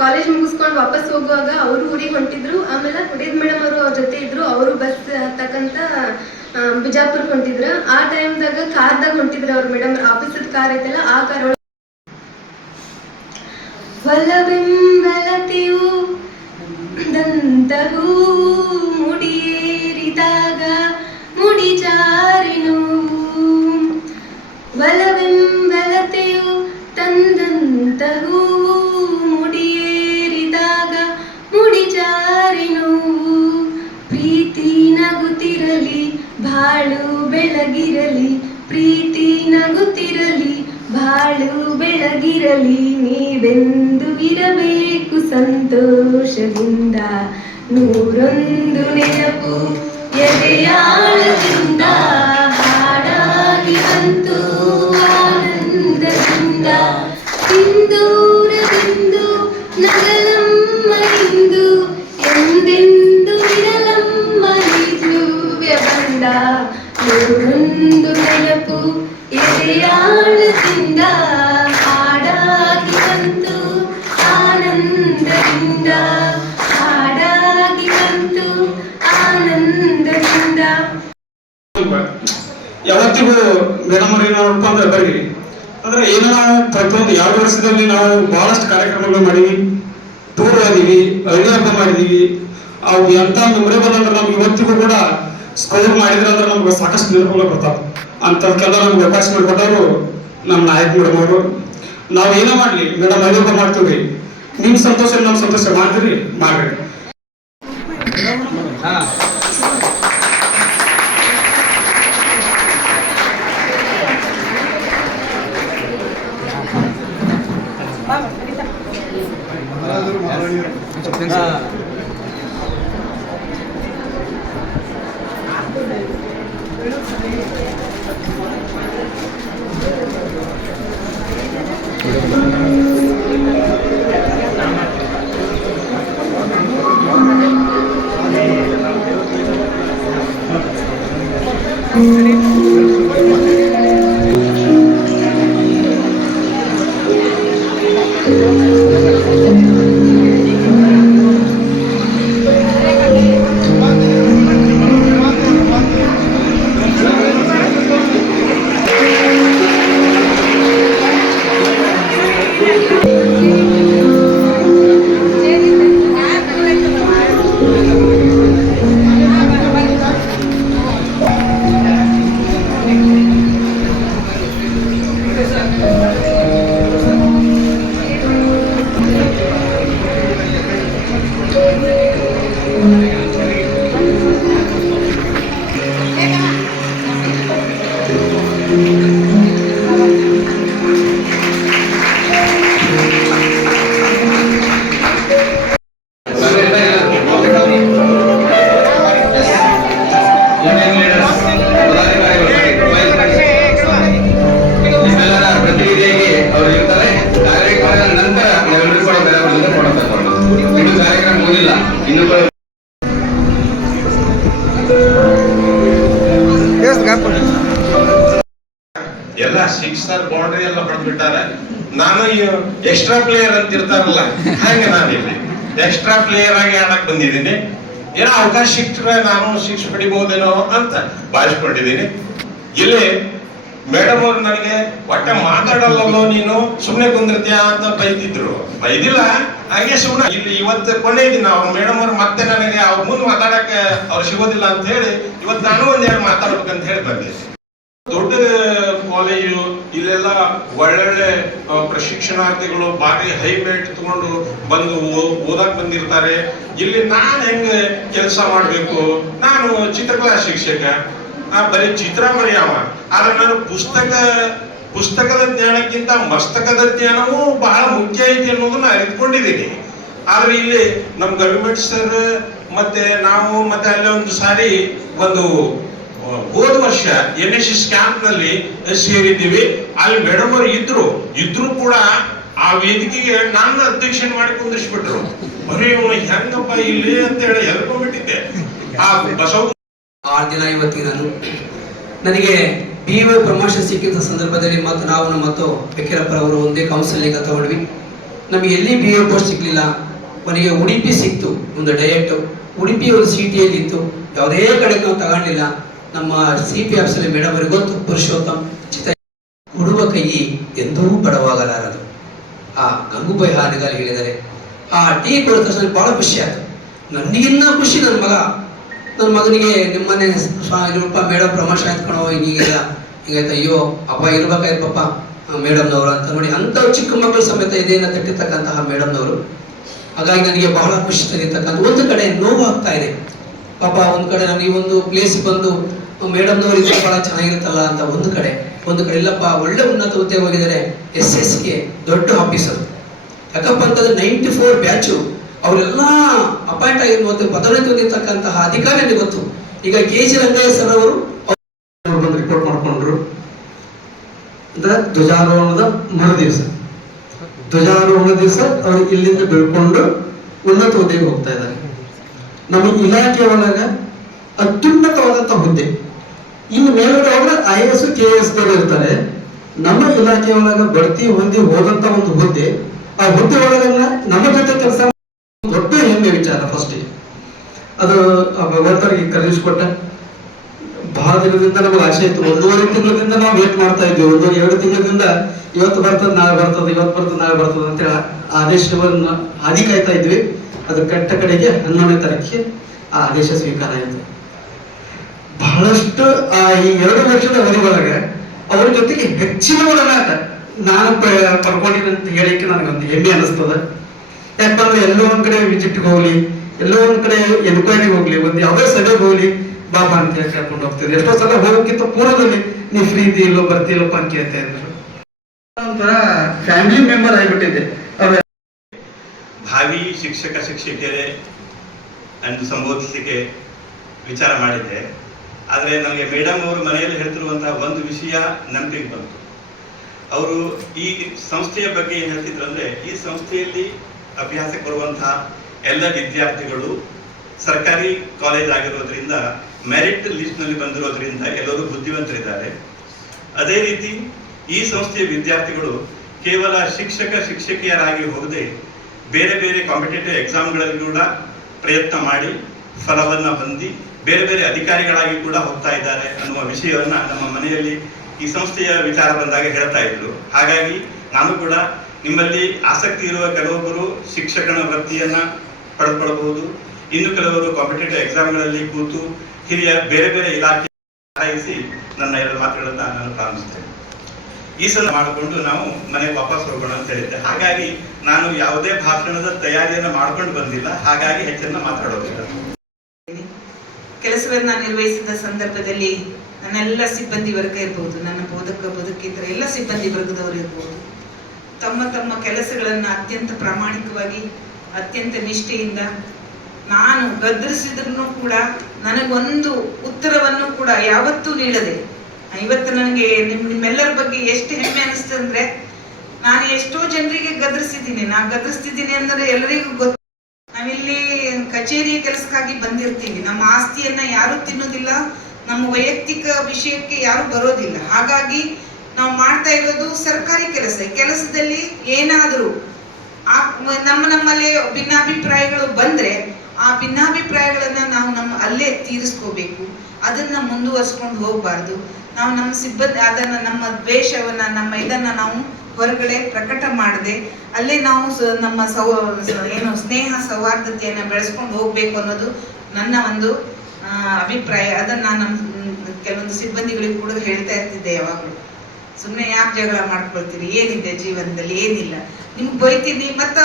ಕಾಲೇಜ್ ಮುಗಿಸ್ಕೊಂಡು ವಾಪಸ್ ಹೋಗುವಾಗ ಅವರು ಊರಿಗೆ ಹೊಂಟಿದ್ರು. ಆಮೇಲೆ ಹುಡಿದ್ ಮೇಡಮ್ ಅವರು ಅವ್ರ ಜೊತೆ ಇದ್ರು. ಅವರು ಬಸ್ ಹತ್ತಕ್ಕಂತ ಬಿಜಾಪುರ್ ಹೊಂಟಿದ್ರು. ಆ ಟೈಮ್ದಾಗ ಕಾರ್ದಾಗ ಹೊಂಟಿದ್ರು ಅವ್ರು. ಮೇಡಮ್ ಆಫೀಸದ ಕಾರ್ ಐತಲ್ಲ, ಆ ಕಾರ್ ಒಳಗೆ ಒಲವೆಂಬಲತೆಯು ದಂತಹೂ ಮುಡಿಯೇರಿದಾಗ ಮುಡಿ ಜಾರಿನು, ಒಲವೆಂಬಲತೆಯು ತಂದಂತಹೂ ಮುಡಿಯೇರಿದಾಗ ಮುಡಿ ಜಾರಿನು, ಪ್ರೀತಿ ನಗುತ್ತಿರಲಿ ಬಾಳು ಬೆಳಗಿರಲಿ, ಪ್ರೀತಿ ನಗುತ್ತಿರಲಿ ಬಾಳು ಬೆಳಗಿರಲಿ, ನೀವೆಂದು ಇರಬೇಕು ಸಂತೋಷದಿಂದ, ನೂರೊಂದು ನೆನಪು ಎದೆಯಾಳದಿಂದ ಹಾಡಾಗಿ ಬಂತು ಆನಂದದಿಂದ, ಸಿಂಧೂರದಿಂದು ನಗಲಮ್ಮ ಇಂದು ಎಂದೆಂದು ಇರಲಮ್ಮ ದಿವ್ಯ ಬಂದ, ನೂರೊಂದು ನೆನಪು ಎದೆಯಾಳದಿಂದ ಹಾಡಾಗಿ ಬಂತು ಆನಂದದಿಂದ, ಹಾಡಾಗಿ ಬಂತು ಆನಂದದಿಂದ. ಯಾವತ್ತಿಗೂ ಮೇಡಮ್ ಅವ್ರು ಏನಪ್ಪ ಅಂದ್ರೆ ಬರ್ರಿ ಅಂದ್ರೆ ಏನೋ ನಾವು ಪ್ರತಿಯೊಂದು 2 ವರ್ಷದಲ್ಲಿ ನಾವು ಬಹಳಷ್ಟು ಕಾರ್ಯಕ್ರಮಗಳು ಮಾಡಿವಿ, ಟೂರ್ ಹೋದಿವಿ, ಅಡುಗೆ ಹಬ್ಬ ಮಾಡಿದೀವಿ. ಅವು ಎಂತ ಮೆಮೊರೇಬಲ್ ಅಂದ್ರೆ ನಮ್ಗೆ ಇವತ್ತಿಗೂ ಕೂಡ ಸ್ಕೋರ್ ಮಾಡಿದ್ರೆ ಅಂದ್ರೆ ನಮ್ಗೆ ಸಾಕಷ್ಟು ನೆನಪುಗಳು ಬರ್ತಾವೆ. ಅಂಥವ್ಕೆಲ್ಲ ನಮ್ಗೆ ಅವಕಾಶ ಮಾಡಿಕೊಟ್ಟವರು ನಮ್ಮ ನಾಯಕ್ ಮೇಡಮ್ ಅವರು. ನಾವು ಏನೋ ಮಾಡಲಿ ಮೇಡಮ್ ಅಡುಗೆ ಹಬ್ಬ ಮಾಡ್ತೀವಿ, ನಿಮ್ಮ ಸಂತೋಷ ನಮ್ಮ ಸಂತೋಷ ಮಾಡ್ತೀರಿ ಮಾಡ್ರಿ. ಎಲ್ಲ 6 ಬೌಂಡ್ರಿ ಎಲ್ಲ ಹೊಡೆದ್ಬಿಟ್ಟಾರೆ. ನಾನು ಎಕ್ಸ್ಟ್ರಾ ಪ್ಲೇಯರ್ ಅಂತ ಇರ್ತಾರಲ್ಲ ಹಂಗೆ ನಾನಿಲ್ಲಿ ಎಕ್ಸ್ಟ್ರಾ ಪ್ಲೇಯರ್ ಆಗಿ ಆಡಕ್ ಬಂದಿದ್ದೀನಿ. ಏನೋ ಅವಕಾಶ ಸಿಕ್ಟ್ರೆ ನಾನು 6 ಹೊಡಿಬಹುದೇನೋ ಅಂತ ಭಾವಿಸ್ಕೊಂಡಿದ್ದೀನಿ. ಇಲ್ಲಿ ಮೇಡಮ್ ಅವ್ರು ನನಗೆ ಒಟ್ಟೆ ಮಾತಾಡಲ್ಲೋ ನೀನು ಸುಮ್ನೆ ಕುಂದಿರ್ತೀಯ ಅಂತ ಬೈದಿದ್ರು. ಬೈದಿಲ್ಲ, ಹಾಗೆ ಸುಮ್ನೆ ಇಲ್ಲಿ ಇವತ್ತು ಕೊನೆ ದಿನ ಅವ್ರು ಮೇಡಮ್ ಅವ್ರು ಮತ್ತೆ ನನಗೆ ಅವ್ರ ಮುಂದೆ ಮಾತಾಡಕ್ಕೆ ಅವ್ರು ಸಿಗೋದಿಲ್ಲ ಅಂತ ಹೇಳಿ ಇವತ್ತು ನಾನು ಒಂದೆರಡು ಮಾತಾಡ್ಬೇಕಂತ ಹೇಳಿ ಬಂದೆ. ದೊಡ್ಡ ಕಾಲೇಜು ಇಲ್ಲೆಲ್ಲ ಒಳ್ಳೊಳ್ಳೆ ಪ್ರಶಿಕ್ಷಣಾರ್ಥಿಗಳು ಭಾರಿ ಹೈ ರೇಟ್ ತಗೊಂಡು ಬಂದು ಓದಕ್ ಬಂದಿರ್ತಾರೆ. ಇಲ್ಲಿ ನಾನು ಹೆಂಗೆ ಕೆಲಸ ಮಾಡ್ಬೇಕು, ನಾನು ಚಿತ್ರಕಲಾ ಶಿಕ್ಷಕ, ಬರೀ ಚಿತ್ರ ಬರೆಯವ, ಆದ್ರೆ ನಾನು ಪುಸ್ತಕದ ಜ್ಞಾನಕ್ಕಿಂತ ಮಸ್ತಕದ ಜ್ಞಾನವೂ ಬಹಳ ಮುಖ್ಯ ಐತಿ ಅನ್ನೋದನ್ನ ಅರಿತುಕೊಂಡಿದ್ದೀನಿ. ಆದ್ರೆ ಇಲ್ಲಿ ನಮ್ ಗವರ್ಮೆಂಟ್ ಸರ್ ಮತ್ತೆ ನಾವು ಮತ್ತೆ ಅಲ್ಲಿ ಒಂದು ಸಾರಿ ಒಂದು ಹೋದ ವರ್ಷ NSS ಕ್ಯಾಂಪ್ ನಲ್ಲಿ ಸೇರಿದ್ದೀವಿ. ಅಲ್ಲಿ ಮೇಡಮ್ ಅವರು ಇದ್ರು ಕೂಡ ಆ ವೇದಿಕೆಗೆ ನನ್ನ ಅಧ್ಯಕ್ಷನ್ ಮಾಡಿ ಕುಂದಿಸ್ಬಿಟ್ರು. ಬರೀ ಇವನು ಹೆಂಗಪ್ಪ ಇಲ್ಲಿ ಅಂತ ಹೇಳಿ ಎಲ್ಕೊಂಡ್ಬಿಟ್ಟಿದ್ದೆ. ಆ ಬಸವ 6 ದಿನ ಇವತ್ತಿಗೆ ನನಗೆ BO ಪ್ರಮೋಷನ್ ಸಿಕ್ಕಿದ ಸಂದರ್ಭದಲ್ಲಿ ಮತ್ತು ನಾವು ಮತ್ತು ಬೆಕ್ಕಿರಪ್ಪರವರು ಒಂದೇ ಕೌನ್ಸಿಲಿಂಗ್ ತಗೊಂಡ್ವಿ. ನಮಗೆ ಎಲ್ಲಿ ಬಿ ಎ ಪೋಸ್ಟ್ ಸಿಗ್ಲಿಲ್ಲ, ಕೊನೆಗೆ ಉಡುಪಿ ಸಿಕ್ತು, ಒಂದು ಡೈರೆಕ್ಟ್ ಉಡುಪಿ ಒಂದು ಸಿಟಿಯಲ್ಲಿ ಇತ್ತು, ಯಾವುದೇ ಕಡೆ ನಾವು ತಗೊಂಡಿಲ್ಲ. ನಮ್ಮ CP ಆಫೀಸಲ್ಲಿ ಮೇಡಮ್ ಅವರಿಗೆ ಗೊತ್ತು, ಪುರುಷೋತ್ತಮ್ ಚಿತ್ತ ಕೊಡುವ ಕೈ ಎಂದೂ ಬಡವಾಗಲಾರದು. ಆ ಗಂಗೂಬಾಯಿ ಹಾನಗಲ್ ಹೇಳಿದರೆ ಆ ಟೀ ಕೊಡಿದ ತಕ್ಷಣ ಬಹಳ ಖುಷಿ ಆಯ್ತು. ನನಗಿನ್ನ ಖುಷಿ ನನ್ನ ಮಗನಿಗೆ ನಿಮ್ಮನೆ ರೂಪ ಮೇಡಮ್ ಪ್ರಮೋಷನ್ ಆಯ್ತ್ಕೊಳೋ ಹೀಗೆಲ್ಲ ಹಿಂಗಾಯ್ತು. ಅಯ್ಯೋ ಅಪ್ಪ ಇರ್ಬೇಕಾಯ್ತು ಪಪ್ಪ ಮೇಡಮ್ನವರು ಅಂತ ನೋಡಿ, ಅಂಥ ಚಿಕ್ಕ ಮಕ್ಕಳು ಸಮೇತ ಇದೆಯನ್ನ ತಟ್ಟಿರ್ತಕ್ಕಂತಹ ಮೇಡಮ್ನವರು. ಹಾಗಾಗಿ ನನಗೆ ಬಹಳ ಖುಷಿ ತಂದಿರ್ತಕ್ಕಂಥ, ಒಂದು ಕಡೆ ನೋವು ಆಗ್ತಾ ಇದೆ ಪಾಪ. ಒಂದು ಕಡೆ ನಾನು ಈ ಒಂದು ಪ್ಲೇಸ್ ಬಂದು ಮೇಡಮ್ನವರು ಇದು ಬಹಳ ಚೆನ್ನಾಗಿರುತ್ತಲ್ಲ ಅಂತ ಒಂದು ಕಡೆ ಇಲ್ಲಪ್ಪ, ಒಳ್ಳೆ ಉನ್ನತ ಹುದ್ದೆ ಹೋಗಿದ್ದಾರೆ, SSಗೆ ದೊಡ್ಡ ಆಫೀಸರ್. ಯಾಕಪ್ಪ ಅಂತಂದ್ರೆ 94 ಬ್ಯಾಚು ಅವರೆಲ್ಲ ಅಪಾಯಿಂಟ್ ಆಗಿರುವಂತ ಪದವಿ ಹೊಂದಿರ್ತಕ್ಕಂತಹ ಅಧಿಕಾರಿ ನನಗೆ ಗೊತ್ತು. ಈಗ KG ರಂಗಯ್ಯ ಸರ್ ಅವರು ಬಂದು ರಿಪೋರ್ಟ್ ಮಾಡ್ಕೊಂಡ್ರು. ಧ್ವಜಾರೋಹಣದ ಧ್ವಜಾರೋಹಣ ದಿವಸ ಅವರು ಇಲ್ಲಿಂದ ಬೆಳ್ಕೊಂಡು ಉನ್ನತ ಹುದ್ದೆಗೆ ಹೋಗ್ತಾ ಇದ್ದಾರೆ. ನಮ್ಮ ಇಲಾಖೆ ಒಳಗ ಅತ್ಯುನ್ನತವಾದಂತ ಹುದ್ದೆ. ಇನ್ನು ಮೇಲ್ಗಡೆ ಹೋದ್ರೆ IAS KS ಇರ್ತಾರೆ. ನಮ್ಮ ಇಲಾಖೆ ಒಳಗ ಬಡ್ತಿ ಹೊಂದಿ ಹೋದಂತ ಒಂದು ಹುದ್ದೆ, ಆ ಹುದ್ದೆ ಒಳಗ ನಮ್ಮ ಜೊತೆ ಕೆಲಸ ದೊಡ್ಡ ಹೆಮ್ಮೆ ವಿಚಾರ. ಫಸ್ಟ್ ಅದು ಭಗವಂತರಿಗೆ ಕರೆಸಿಕೊಟ್ಟ ಬಹಳ ದಿನದಿಂದ ನಮಗೆ ಆಸೆ ಇತ್ತು. 1.5 ತಿಂಗಳಿಂದ ನಾವು ವೇಟ್ ಮಾಡ್ತಾ ಇದ್ವಿ. 1-2 ತಿಂಗಳಿಂದ ಇವತ್ತು ಬರ್ತದೆ ನಾಳೆ ಬರ್ತದೆ ಅಂತೇಳಿ ಆದೇಶವನ್ನು ಹಾದಿ ಕಾಯ್ತಾ ಇದ್ವಿ. ಅದು ಕಟ್ಟ ಕಡೆಗೆ 11ನೇ ತಾರೀಕಿಗೆ ಆ ಆದೇಶ ಸ್ವೀಕಾರ ಆಯಿತು. ಬಹಳಷ್ಟು ಈ 2 ವರ್ಷದ ಅವಧಿ ಒಳಗೆ ಅವರ ಜೊತೆಗೆ ಹೆಚ್ಚಿನ ಒಡನಾಟ ನಾನು ಪಡ್ಕೊಂಡಿದ್ದೆ ಅಂತ ಹೇಳಿಕ್ಕೆ ನನಗೊಂದು ಹೆಮ್ಮೆ ಅನಿಸ್ತದೆ. ಯಾಕಂದ್ರೆ ಎಲ್ಲೋ ಒಂದ್ ಕಡೆ ವಿಸಿಟ್ಗೆ ಹೋಗ್ಲಿ, ಎಲ್ಲೋ ಒಂದ್ ಕಡೆ ಎನ್ಕ್ವೈರಿಗೆ ಹೋಗ್ಲಿ, ಒಂದು ಯಾವುದೇ ಸಭೆಗೆ ಹೋಗ್ಲಿ ಬಾಬಾ ಅಂತ ಹೇಳಿ ಕೇಳ್ಕೊಂಡು ಹೋಗ್ತಿದ್ದೆ. ಎಷ್ಟೋ ಸಲ ಹೋಗೋಕ್ಕಿಂತ ಪೂರ್ವದಲ್ಲಿ ನೀ ಫ್ರೀ ಇಲ್ಲೋ ಬರ್ತಿಲ್ಲಪ್ಪ ಅಂತ ಕೇಳ್ತಾ ಇದ್ರು. ಒಂಥರ ಫ್ಯಾಮಿಲಿ ಮೆಂಬರ್ ಆಗಿಬಿಟ್ಟಿದ್ದೆ. ಭಾವಿ ಶಿಕ್ಷಕ ಶಿಕ್ಷಕಿಯರೇ ಎಂದು ಸಂಬೋಧಿಸಲಿಕ್ಕೆ ವಿಚಾರ ಮಾಡಿದ್ದೆ. ಆದರೆ ನನಗೆ ಮೇಡಮ್ ಅವರು ಮನೆಯಲ್ಲಿ ಹೇಳ್ತಿರುವಂತಹ ಒಂದು ವಿಷಯ ನೆನಪಿಗೆ ಬಂತು. ಅವರು ಈ ಸಂಸ್ಥೆಯ ಬಗ್ಗೆ ಏನು ಹೇಳ್ತಿದ್ರು ಅಂದರೆ, ಈ ಸಂಸ್ಥೆಯಲ್ಲಿ ಅಭ್ಯಾಸಕ್ಕೆ ಬರುವಂತಹ ಎಲ್ಲ ವಿದ್ಯಾರ್ಥಿಗಳು ಸರ್ಕಾರಿ ಕಾಲೇಜ್ ಆಗಿರೋದ್ರಿಂದ, ಮೆರಿಟ್ ಲಿಸ್ಟ್ನಲ್ಲಿ ಬಂದಿರೋದ್ರಿಂದ ಎಲ್ಲರೂ ಬುದ್ಧಿವಂತರಿದ್ದಾರೆ. ಅದೇ ರೀತಿ ಈ ಸಂಸ್ಥೆಯ ವಿದ್ಯಾರ್ಥಿಗಳು ಕೇವಲ ಶಿಕ್ಷಕಿಯರಾಗಿ ಹೋಗದೆ ಬೇರೆ ಬೇರೆ ಕಾಂಪಿಟೇಟಿವ್ ಎಕ್ಸಾಮ್ಗಳಲ್ಲಿ ಕೂಡ ಪ್ರಯತ್ನ ಮಾಡಿ ಫಲವನ್ನು ಹೊಂದಿ ಬೇರೆ ಬೇರೆ ಅಧಿಕಾರಿಗಳಾಗಿ ಕೂಡ ಹೋಗ್ತಾ ಇದ್ದಾರೆ ಅನ್ನುವ ವಿಷಯವನ್ನು ನಮ್ಮ ಮನೆಯಲ್ಲಿ ಈ ಸಂಸ್ಥೆಯ ವಿಚಾರ ಬಂದಾಗ ಹೇಳ್ತಾ ಇದ್ರು. ಹಾಗಾಗಿ ನಾನು ಕೂಡ ನಿಮ್ಮಲ್ಲಿ ಆಸಕ್ತಿ ಇರುವ ಕೆಲವೊಬ್ಬರು ಶಿಕ್ಷಕನ ವೃತ್ತಿಯನ್ನ ಪಡೆದುಕೊಳ್ಳಬಹುದು, ಇನ್ನು ಕೆಲವರು ಕಾಂಪಿಟೇಟಿವ್ ಎಕ್ಸಾಮ್ಗಳಲ್ಲಿ ಕೂತು ಹಿರಿಯ ಬೇರೆ ಬೇರೆ ಇಲಾಖೆ ಆಯಿಸಿ ನನ್ನ 2 ಮಾತುಗಳನ್ನ ನಾನು ಪ್ರಾರಂಭಿಸ್ತೇನೆ. ಈ ಸಲ ಮಾಡಿಕೊಂಡು ನಾವು ಮನೆಗೆ ವಾಪಸ್ ಹೋಗೋಣ ಅಂತ ಹೇಳಿದ್ದೆ. ಹಾಗಾಗಿ ನಾನು ಯಾವುದೇ ಭಾಷಣದ ತಯಾರಿಯನ್ನು ಮಾಡ್ಕೊಂಡು ಬಂದಿಲ್ಲ, ಹಾಗಾಗಿ ಹೆಚ್ಚನ್ನ ಮಾತಾಡೋದಿಲ್ಲ. ಕೆಲಸವನ್ನ ನಿರ್ವಹಿಸಿದ ಸಂದರ್ಭದಲ್ಲಿ ನನ್ನೆಲ್ಲ ಸಿಬ್ಬಂದಿ ವರ್ಗ ಇರ್ಬೋದು, ನನ್ನ ಬೋಧಕ ಬದುಕಿದ್ರೆ ಎಲ್ಲ ಸಿಬ್ಬಂದಿ ವರ್ಗದವರು ಇರ್ಬೋದು, ತಮ್ಮ ತಮ್ಮ ಕೆಲಸಗಳನ್ನ ಅತ್ಯಂತ ಪ್ರಾಮಾಣಿಕವಾಗಿ ಅತ್ಯಂತ ನಿಷ್ಠೆಯಿಂದ ನಾನು ಗದರಿಸಿದ್ರು ಕೂಡ ನನಗೊಂದು ಉತ್ತರವನ್ನು ಕೂಡ ಯಾವತ್ತೂ ನೀಡದೆ, ಇವತ್ತು ನನಗೆ ನಿಮ್ಮೆಲ್ಲರ ಬಗ್ಗೆ ಎಷ್ಟು ಹೆಮ್ಮೆ ಅನಿಸ್ತದೆ ಅಂದ್ರೆ, ನಾನು ಎಷ್ಟೋ ಜನರಿಗೆ ಗದರಿಸಿದ್ದೀನಿ. ನಾನು ಗದರಿಸ್ತಿದ್ದೀನಿ ಅಂದ್ರೆ ಎಲ್ಲರಿಗೂ ಗೊತ್ತು. ನಾವಿಲ್ಲಿ ಕಚೇರಿ ಕೆಲಸಕ್ಕಾಗಿ ಬಂದಿರ್ತೀವಿ, ನಮ್ಮ ಆಸ್ತಿಯನ್ನ ಯಾರು ತಿನ್ನೋದಿಲ್ಲ, ನಮ್ಮ ವೈಯಕ್ತಿಕ ವಿಷಯಕ್ಕೆ ಯಾರು ಬರೋದಿಲ್ಲ. ಹಾಗಾಗಿ ನಾವು ಮಾಡ್ತಾ ಇರೋದು ಸರ್ಕಾರಿ ಕೆಲಸದಲ್ಲಿ ಏನಾದರೂ ನಮ್ಮಲ್ಲಿ ಭಿನ್ನಾಭಿಪ್ರಾಯಗಳು ಬಂದ್ರೆ ಆ ಭಿನ್ನಾಭಿಪ್ರಾಯಗಳನ್ನ ನಾವು ಅಲ್ಲೇ ತೀರಿಸ್ಕೋಬೇಕು, ಅದನ್ನ ಮುಂದುವರ್ಸ್ಕೊಂಡು ಹೋಗ್ಬಾರ್ದು. ನಾವು ನಮ್ಮ ಸಿಬ್ಬಂದಿ ಅದನ್ನ ನಮ್ಮ ದ್ವೇಷವನ್ನ ಇದನ್ನ ನಾವು ಹೊರಗಡೆ ಪ್ರಕಟ ಮಾಡದೆ ಅಲ್ಲೇ ನಾವು ನಮ್ಮ ಸ್ನೇಹ ಸೌಹಾರ್ದತೆಯನ್ನ ಬೆಳೆಸ್ಕೊಂಡು ಹೋಗ್ಬೇಕು ಅನ್ನೋದು ನನ್ನ ಒಂದು ಅಭಿಪ್ರಾಯ. ಅದನ್ನ ನಮ್ಮ ಕೆಲವೊಂದು ಸಿಬ್ಬಂದಿಗಳಿಗೆ ಕೂಡ ಹೇಳ್ತಾ ಇರ್ತಿದ್ದೆ ಯಾವಾಗಲೂ. ಸುಮ್ಮನೆ ಯಾಕೆ ಜಗಳ ಮಾಡ್ಕೊಳ್ತೀರಿ, ಏನಿದೆ ಜೀವನದಲ್ಲಿ, ಏನಿಲ್ಲ, ನಿಮ್ಗೆ ಬೈತೀನಿ ಮತ್ತೆ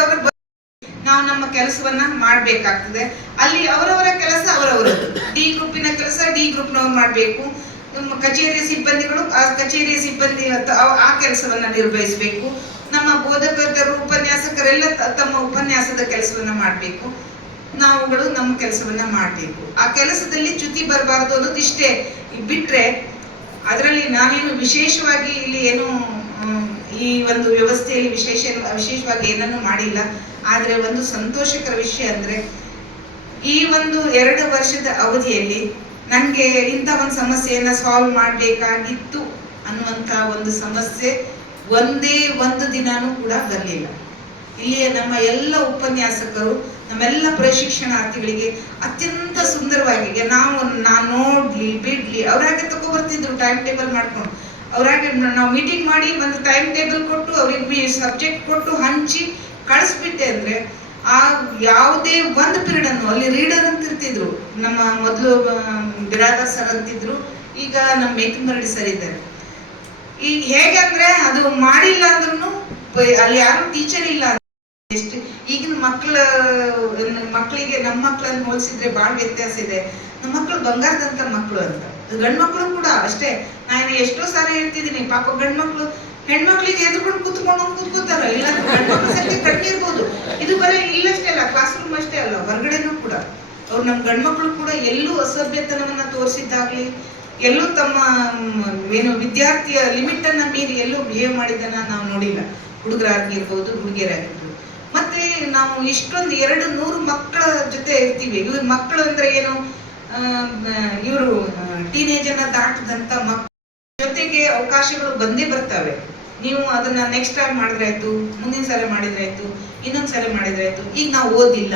ನಾವು ನಮ್ಮ ಕೆಲಸವನ್ನ ಮಾಡ್ಬೇಕಾಗ್ತದೆ. ಅಲ್ಲಿ ಅವರವರ ಕೆಲಸ ಅವರವರದ್ದು, ಡಿ ಗ್ರೂಪಿನ ಕೆಲಸ ಡಿ ಗ್ರೂಪ್ನವ್ರು ಮಾಡ್ಬೇಕು, ಕಚೇರಿಯ ಸಿಬ್ಬಂದಿಗಳು ಆ ಕಚೇರಿಯ ಸಿಬ್ಬಂದಿ ಆ ಕೆಲಸವನ್ನ ನಿರ್ವಹಿಸಬೇಕು, ನಮ್ಮ ಬೋಧಕರು ಉಪನ್ಯಾಸಕರೆಲ್ಲ ತಮ್ಮ ಉಪನ್ಯಾಸದ ಕೆಲಸವನ್ನ ಮಾಡ್ಬೇಕು, ನಾವುಗಳು ನಮ್ಮ ಕೆಲಸವನ್ನ ಮಾಡ್ಬೇಕು. ಆ ಕೆಲಸದಲ್ಲಿ ಚ್ಯುತಿ ಬರಬಾರದು ಅನ್ನೋದು ಇಷ್ಟೇ. ಬಿಟ್ರೆ ಅದರಲ್ಲಿ ನಾವೇನು ವಿಶೇಷವಾಗಿ ಇಲ್ಲಿ ಏನು ಈ ಒಂದು ವ್ಯವಸ್ಥೆಯಲ್ಲಿ ವಿಶೇಷವಾಗಿ ಏನನ್ನು ಮಾಡಿಲ್ಲ. ಆದ್ರೆ ಒಂದು ಸಂತೋಷಕರ ವಿಷಯ ಅಂದ್ರೆ, ಈ ಒಂದು 2 ವರ್ಷದ ಅವಧಿಯಲ್ಲಿ ನನಗೆ ಇಂಥ ಒಂದು ಸಮಸ್ಯೆಯನ್ನ ಸಾಲ್ವ್ ಮಾಡಬೇಕಾಗಿತ್ತು ಅನ್ನುವಂಥ ಒಂದು ಸಮಸ್ಯೆ ಒಂದೇ ಒಂದು ದಿನಾನೂ ಕೂಡ ಬರಲಿಲ್ಲ. ಇಲ್ಲಿಯ ನಮ್ಮ ಎಲ್ಲ ಉಪನ್ಯಾಸಕರು, ನಮ್ಮೆಲ್ಲ ಪ್ರಶಿಕ್ಷಣಾರ್ಥಿಗಳಿಗೆ ಅತ್ಯಂತ ಸುಂದರವಾಗಿ ನಾನು ನೋಡ್ಲಿ ಬಿಡ್ಲಿ ಅವ್ರಾಗೆ ತಗೊಬರ್ತಿದ್ರು ಟೈಮ್ ಟೇಬಲ್ ಮಾಡ್ಕೊಂಡು. ಅವ್ರಾಗೆ ನಾವು ಮೀಟಿಂಗ್ ಮಾಡಿ ಒಂದು ಟೈಮ್ ಟೇಬಲ್ ಕೊಟ್ಟು ಅವ್ರಿಗೆ ಸಬ್ಜೆಕ್ಟ್ ಕೊಟ್ಟು ಹಂಚಿ ಕಳಿಸ್ಬಿಟ್ಟೆ ಅಂದ್ರೆ ಆ ಯಾವುದೇ ಒಂದು ಪೀರಿಯಡ್ ಅನ್ನು ಅಲ್ಲಿ ರೀಡರ್ ಅಂತ ಇರ್ತಿದ್ರು. ನಮ್ಮ ಮೊದಲು ಬಿರಾದರ್ ಸರ್ ಅಂತಿದ್ರು, ಈಗ ನಮ್ಮ ಮೇಕಂಬರಡಿ ಸರ್ ಇದ್ದಾರೆ. ಈಗ ಹೇಗೆ ಅಂದ್ರೆ ಅದು ಮಾಡಿಲ್ಲ ಅಂದ್ರೂ ಅಲ್ಲಿ ಯಾರು ಟೀಚರ್ ಇಲ್ಲ. ಎಷ್ಟು ಈಗಿನ ಮಕ್ಕಳಿಗೆ ನಮ್ಮ ಮಕ್ಕಳನ್ನು ಹೋಲಿಸಿದ್ರೆ ಬಹಳ ವ್ಯತ್ಯಾಸ ಇದೆ. ನಮ್ಮ ಮಕ್ಕಳು ಬಂಗಾರದಂತ ಮಕ್ಕಳು ಅಂತ. ಗಂಡು ಮಕ್ಕಳು ಕೂಡ ಅಷ್ಟೇ. ನಾನು ಎಷ್ಟೋ ಸಾರಿ ಹೇಳ್ತಿದ್ದೀನಿ, ಪಾಪ ಗಂಡು ಮಕ್ಕಳು ಹೆಣ್ಮಕ್ಳಿಗೆ ಎದುರ್ಕೊಂಡು ಕೂತ್ಕೋತಾರ. ಇಲ್ಲ ಗಂಡು ಮಕ್ಕಳ ಸಂಖ್ಯೆ ಕಡಿಮೆ ಇರ್ಬೋದು. ಇದು ಬರೀ ಇಲ್ಲಷ್ಟೇ ಅಲ್ಲ, ಕ್ಲಾಸ್ ರೂಮ್ ಅಷ್ಟೇ ಅಲ್ಲ, ಹೊರಗಡೆನೂ ಕೂಡ ಅವ್ರು ನಮ್ಮ ಗಂಡು ಮಕ್ಕಳು ಕೂಡ ಎಲ್ಲೂ ಅಸಭ್ಯತನವನ್ನ ತೋರಿಸಿದ್ದಾಗ್ಲಿ, ಎಲ್ಲೂ ತಮ್ಮ ವಿದ್ಯಾರ್ಥಿಯ ಲಿಮಿಟ್ ಅನ್ನ ಮೀರಿ ಎಲ್ಲೂ ಬಿಹೇವ್ ಮಾಡಿದ್ದನ್ನ ನಾವು ನೋಡಿಲ್ಲ. ಹುಡುಗರಾಗಿರ್ಬೋದು, ಹುಡುಗಿಯರಾಗಿರ್ಬೋದು. ಮತ್ತೆ ನಾವು ಇಷ್ಟೊಂದು 200 ಮಕ್ಕಳ ಜೊತೆ ಇರ್ತೀವಿ. ಇವ್ರ ಮಕ್ಕಳು ಅಂದ್ರೆ ಏನು, ಇವರು ಟೀನೇಜ್ ಅನ್ನ ದಾಟದಂತ ಮಕ್ಕಳ ಜೊತೆಗೆ ಅವಕಾಶಗಳು ಬಂದೇ ಬರ್ತವೆ. ನೀವು ಅದನ್ನ ನೆಕ್ಸ್ಟ್ ಟೈಮ್ ಮಾಡಿದ್ರಾಯ್ತು, ಮುಂದಿನ ಸಲ ಮಾಡಿದ್ರಾಯ್ತು, ಇನ್ನೊಂದ್ ಸಲ ಮಾಡಿದ್ರಾಯ್ತು. ಈಗ ನಾವು ಓದಿಲ್ಲ,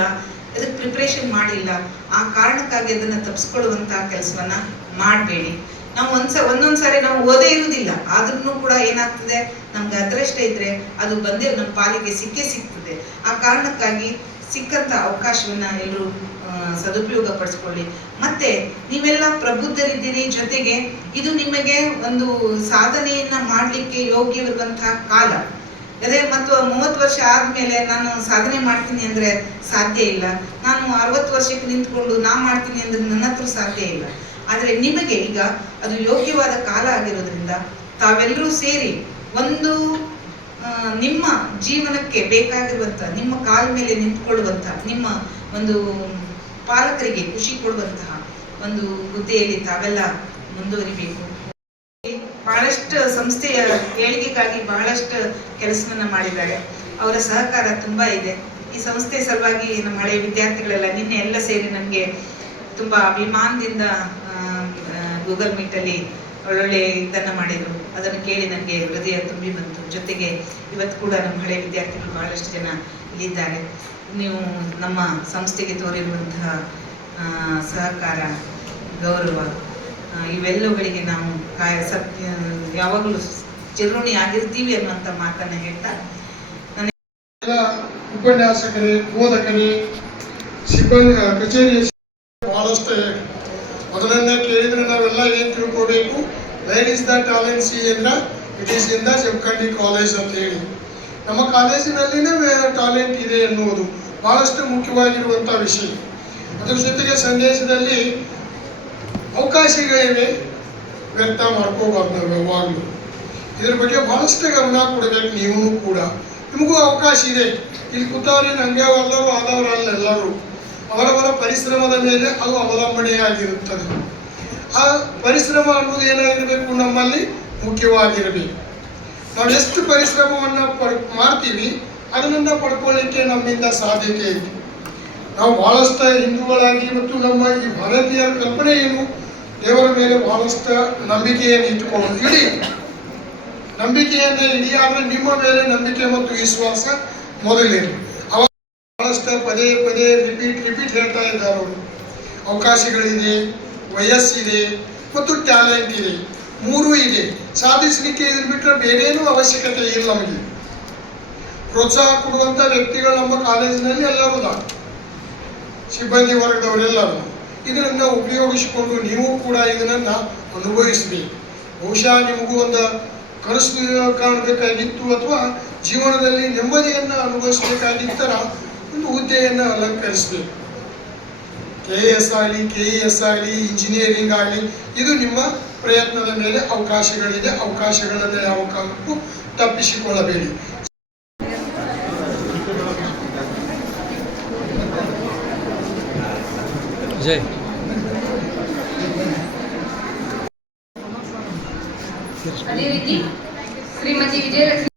ಅದಕ್ಕೆ ಪ್ರಿಪ್ರೇಷನ್ ಮಾಡಿಲ್ಲ, ಆ ಕಾರಣಕ್ಕಾಗಿ ಅದನ್ನ ತಪ್ಪಿಸ್ಕೊಳ್ಳುವಂತ ಕೆಲಸವನ್ನ ಮಾಡಬೇಡಿ. ನಾವು ಒಂದೊಂದ್ಸಾರಿ ನಾವು ಓದೇ ಇರುವುದಿಲ್ಲ, ಆದ್ರೂ ಕೂಡ ಏನಾಗ್ತದೆ, ನಮ್ಗೆ ಅದೃಷ್ಟ ಇದ್ರೆ ಅದು ಬಂದೇ ನಮ್ಮ ಪಾಲಿಗೆ ಸಿಗ್ತದೆ. ಆ ಕಾರಣಕ್ಕಾಗಿ ಸಿಕ್ಕಂತ ಅವಕಾಶವನ್ನ ಎಲ್ಲರೂ ಸದುಪಯೋಗ ಪಡಿಸ್ಕೊಳ್ಳಿ. ಮತ್ತೆ ನೀವೆಲ್ಲ ಪ್ರಬುದ್ಧರಿದ್ದೀರಿ, ಜೊತೆಗೆ ಇದು ನಿಮಗೆ ಒಂದು ಸಾಧನೆಯನ್ನ ಮಾಡ್ಲಿಕ್ಕೆ ಯೋಗ್ಯವಿರುವಂತಹ ಕಾಲ. ಅದೇ ಮತ್ತು 30 ವರ್ಷ ಆದ್ಮೇಲೆ ನಾನು ಸಾಧನೆ ಮಾಡ್ತೀನಿ ಅಂದ್ರೆ ಸಾಧ್ಯ ಇಲ್ಲ. ನಾನು 60 ವರ್ಷಕ್ಕೆ ನಿಂತ್ಕೊಂಡು ಮಾಡ್ತೀನಿ ಅಂದ್ರೆ ನನ್ನ ಹತ್ರ ಸಾಧ್ಯ ಇಲ್ಲ. ಆದ್ರೆ ನಿಮಗೆ ಈಗ ಅದು ಯೋಗ್ಯವಾದ ಕಾಲ ಆಗಿರೋದ್ರಿಂದ ತಾವೆಲ್ಲರೂ ಸೇರಿ ಒಂದು ನಿಮ್ಮ ಜೀವನಕ್ಕೆ ಬೇಕಾಗಿರುವಂತ, ನಿಮ್ಮ ಕಾಲ ಮೇಲೆ ನಿಂತ್ಕೊಳ್ಳುವಂತ, ನಿಮ್ಮ ಒಂದು ಪಾಲಕರಿಗೆ ಖುಷಿ ಕೊಡುವಂತಹ ಒಂದು ಹುದ್ದೆಯಲ್ಲಿ ತಾವೆಲ್ಲ ಮುಂದುವರಿಬೇಕು. ಬಹಳಷ್ಟು ಸಂಸ್ಥೆಯ ಏಳಿಗೆಗಾಗಿ ಬಹಳಷ್ಟು ಕೆಲಸವನ್ನ ಮಾಡಿದ್ದಾರೆ. ಅವರ ಸಹಕಾರ ತುಂಬಾ ಇದೆ. ಈ ಸಂಸ್ಥೆ ಸಲುವಾಗಿ ನಮ್ಮ ಹಳೆಯ ವಿದ್ಯಾರ್ಥಿಗಳೆಲ್ಲ ನಿನ್ನೆ ಎಲ್ಲ ಸೇರಿ ನನಗೆ ತುಂಬಾ ಅಭಿಮಾನದಿಂದ ಗೂಗಲ್ ಮೀಟ್ ಅಲ್ಲಿ ಒಳ್ಳೊಳ್ಳೆ ಇದನ್ನ ಮಾಡಿದ್ರು. ಅದನ್ನು ಕೇಳಿ ನನಗೆ ಹೃದಯ ತುಂಬಿ ಬಂತು. ಜೊತೆಗೆ ಇವತ್ತು ಕೂಡ ನಮ್ಮ ಹಳೆಯ ವಿದ್ಯಾರ್ಥಿಗಳು ಬಹಳಷ್ಟು ಜನ ಇಲ್ಲಿದ್ದಾರೆ. ನೀವು ನಮ್ಮ ಸಂಸ್ಥೆಗೆ ತೋರಿರುವಂತಹ ಸಹಕಾರ, ಗೌರವ, ಇವೆಲ್ಲವುಗಳಿಗೆ ನಾವು ಯಾವಾಗಲೂ ಚಿರುಣಿ ಆಗಿರ್ತೀವಿ ಅನ್ನುವಂಥ ಮಾತನ್ನ ಹೇಳ್ತಾ ಉಪನ್ಯಾಸಕರೇ, ಬೋಧಕರೇ, ಸಿಬ್ಬಂದಿ, ಕಚೇರಿಯ ಬಹಳಷ್ಟು ಮೊದಲನೇ ಕೇಳಿದ್ರೆ ನಾವೆಲ್ಲ ಏನ್ ತಿಳ್ಕೋಬೇಕು, ವೇರ್ ಇಸ್ ದ ಟ್ಯಾಲೆಂಟ್ ಸಿ ಅಂದ್ರೆ it is in the Jamakhandi college ಅಂತ ಹೇಳಿ. ನಮ್ಮ ಕಾಲೇಜಿನಲ್ಲಿನೇ ಟ್ಯಾಲೆಂಟ್ ಇದೆ ಎನ್ನುವುದು ಬಹಳಷ್ಟು ಮುಖ್ಯವಾಗಿರುವಂಥ ವಿಷಯ. ಅದರ ಜೊತೆಗೆ ಸಂದೇಶದಲ್ಲಿ ಅವಕಾಶಗಳಿವೆ, ವ್ಯರ್ಥ ಮಾಡ್ಕೋಬಾರ್ದು ನಾವು ಯಾವಾಗಲೂ. ಇದ್ರ ಬಗ್ಗೆ ಬಹಳಷ್ಟು ಗಮನ ಕೊಡಬೇಕು. ನೀವು ಕೂಡ, ನಿಮಗೂ ಅವಕಾಶ ಇದೆ. ಇಲ್ಲಿ ಕೂತವ್ರೇನು ಹಂಗೆ ಎಲ್ಲರೂ ಆದವರಲ್ಲ, ಎಲ್ಲರೂ ಅವರವರ ಪರಿಶ್ರಮದ ಮೇಲೆ ಅದು ಅವಲಂಬನೆಯಾಗಿರುತ್ತದೆ. ಆ ಪರಿಶ್ರಮ ಅನ್ನೋದು ಏನಾಗಿರಬೇಕು, ನಮ್ಮಲ್ಲಿ ಮುಖ್ಯವಾಗಿರಬೇಕು. ನಾವು ಎಷ್ಟು ಪರಿಶ್ರಮವನ್ನು ಮಾಡ್ತೀವಿ ಅದನ್ನ ಪಡ್ಕೊಳ್ಳಿಕ್ಕೆ ನಮ್ಮಿಂದ ಸಾಧ್ಯತೆ ಇದೆ. ನಾವು ಬಹಳಷ್ಟು ಹಿಂದೂಗಳಾಗಿ ಮತ್ತು ನಮ್ಮ ಈ ಭಾರತೀಯರ ಕಲ್ಪನೆ ಏನು, ದೇವರ ಮೇಲೆ ಬಹಳಷ್ಟು ನಂಬಿಕೆಯನ್ನು ಇಟ್ಟುಕೊಂಡು ಇಡೀ ನಂಬಿಕೆಯನ್ನು ಇಡೀ. ಆದರೆ ನಿಮ್ಮ ಮೇಲೆ ನಂಬಿಕೆ ಮತ್ತು ವಿಶ್ವಾಸ ಮೊದಲಿರಲಿ. ಅವಾಗ ಬಹಳಷ್ಟು ಪದೇ ಪದೇ ರಿಪೀಟ್ ಹೇಳ್ತಾ ಇದ್ದಾರೆ ಅವರು. ಅವಕಾಶಗಳಿದೆ, ವಯಸ್ಸಿದೆ ಮತ್ತು ಟ್ಯಾಲೆಂಟ್ ಇದೆ, ಮೂರೂ ಇದೆ. ಸಾಧಿಸಲಿಕ್ಕೆ ಇದ್ರ ಬಿಟ್ಟರೆ ಬೇರೇನೂ ಅವಶ್ಯಕತೆ ಇಲ್ಲ. ನಮಗೆ ಪ್ರೋತ್ಸಾಹ ಕೊಡುವಂಥ ವ್ಯಕ್ತಿಗಳು ನಮ್ಮ ಕಾಲೇಜಿನಲ್ಲಿ ಎಲ್ಲರೂ ಇದ್ದಾರೆ, ಸಿಬ್ಬಂದಿ ವರ್ಗದವರೆಲ್ಲರೂ. ಇದರಿಂದ ಉಪಯೋಗಿಸಿಕೊಂಡು ನೀವು ಕೂಡ ಇದನ್ನು ಅನುಭವಿಸಬೇಕು. ಬಹುಶಃ ನಿಮಗೂ ಒಂದು ಕನಸು ಕಾಣಬೇಕಾಗಿತ್ತು ಅಥವಾ ಜೀವನದಲ್ಲಿ ನೆಮ್ಮದಿಯನ್ನು ಅನುಭವಿಸಬೇಕಾಗಿತ್ತರ ಒಂದು ಹುದ್ದೆಯನ್ನು ಅಲಂಕರಿಸಬೇಕು. KAS ಆಗಲಿ, KES ಆಗಲಿ, ಇಂಜಿನಿಯರಿಂಗ್ ಆಗಲಿ, ಇದು ನಿಮ್ಮ ಪ್ರಯತ್ನದ ಮೇಲೆ ಅವಕಾಶಗಳಿದೆ. ಅವಕಾಶಗಳನ್ನು ಯಾವ ಕಾಲಕ್ಕೂ ತಪ್ಪಿಸಿಕೊಳ್ಳಬೇಡಿ. ಜೈ ಅದೇ ರೀತಿ ಶ್ರೀಮತಿ ವಿಜಯಲಕ್ಷ್ಮಿ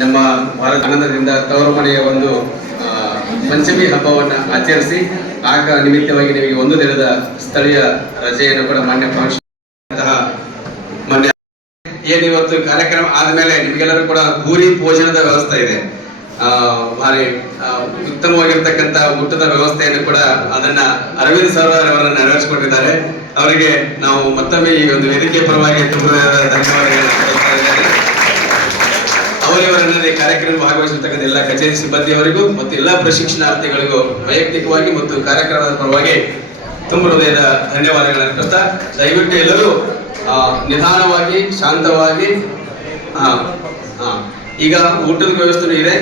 ನಮ್ಮ ಭಾರತ ಆನಂದದಿಂದ ತವರು ಮನೆಯ ಒಂದು ಪಂಚಮಿ ಹಬ್ಬವನ್ನು ಆಚರಿಸಿ ಆಗ ನಿಮಿತ್ತವಾಗಿ ನಿಮಗೆ ಒಂದು ದಿನದ ಸ್ಥಳೀಯ ರಜೆಯನ್ನು ಕೂಡ ಮಾನ್ಯ ಏನಿವತ್ತು ಕಾರ್ಯಕ್ರಮ ಆದ್ಮೇಲೆ ನಿಮಗೆಲ್ಲರೂ ಕೂಡ ಭೂರಿ ಭೋಜನದ ವ್ಯವಸ್ಥೆ ಇದೆ. ಭಾರಿ ಉತ್ತಮವಾಗಿರ್ತಕ್ಕಂಥ ಊಟದ ವ್ಯವಸ್ಥೆಯನ್ನು ಕೂಡ ಅದನ್ನ ಅರವಿಂದ್ ಸರ್ ಅವರನ್ನು ನೆರವೇರಿಸಿಕೊಂಡಿದ್ದಾರೆ. ಅವರಿಗೆ ನಾವು ಮತ್ತೊಮ್ಮೆ ಈ ಒಂದು ವೇದಿಕೆ ಪರವಾಗಿ ಧನ್ಯವಾದಗಳನ್ನು ಸಲ್ಲಿಸ್ತಾ ಇದ್ದೇನೆ. ಅವರವರನ್ನದೇ ಕಾರ್ಯಕ್ರಮ ಭಾಗವಹಿಸಿರ್ತಕ್ಕಂಥ ಎಲ್ಲ ಕಚೇರಿ ಸಿಬ್ಬಂದಿಯವರಿಗೂ ಮತ್ತು ಎಲ್ಲ ಪ್ರಶಿಕ್ಷಣಾರ್ಥಿಗಳಿಗೂ ವೈಯಕ್ತಿಕವಾಗಿ ಮತ್ತು ಕಾರ್ಯಕ್ರಮದ ಪರವಾಗಿ ತುಂಬ ಹೃದಯದ ಧನ್ಯವಾದಗಳನ್ನು ಅರ್ಪಿಸ್ತಾ ದಯವಿಟ್ಟು ಎಲ್ಲರೂ ನಿಧಾನವಾಗಿ ಶಾಂತವಾಗಿ ಈಗ ಊಟದ ವ್ಯವಸ್ಥೆ ಇದೆ.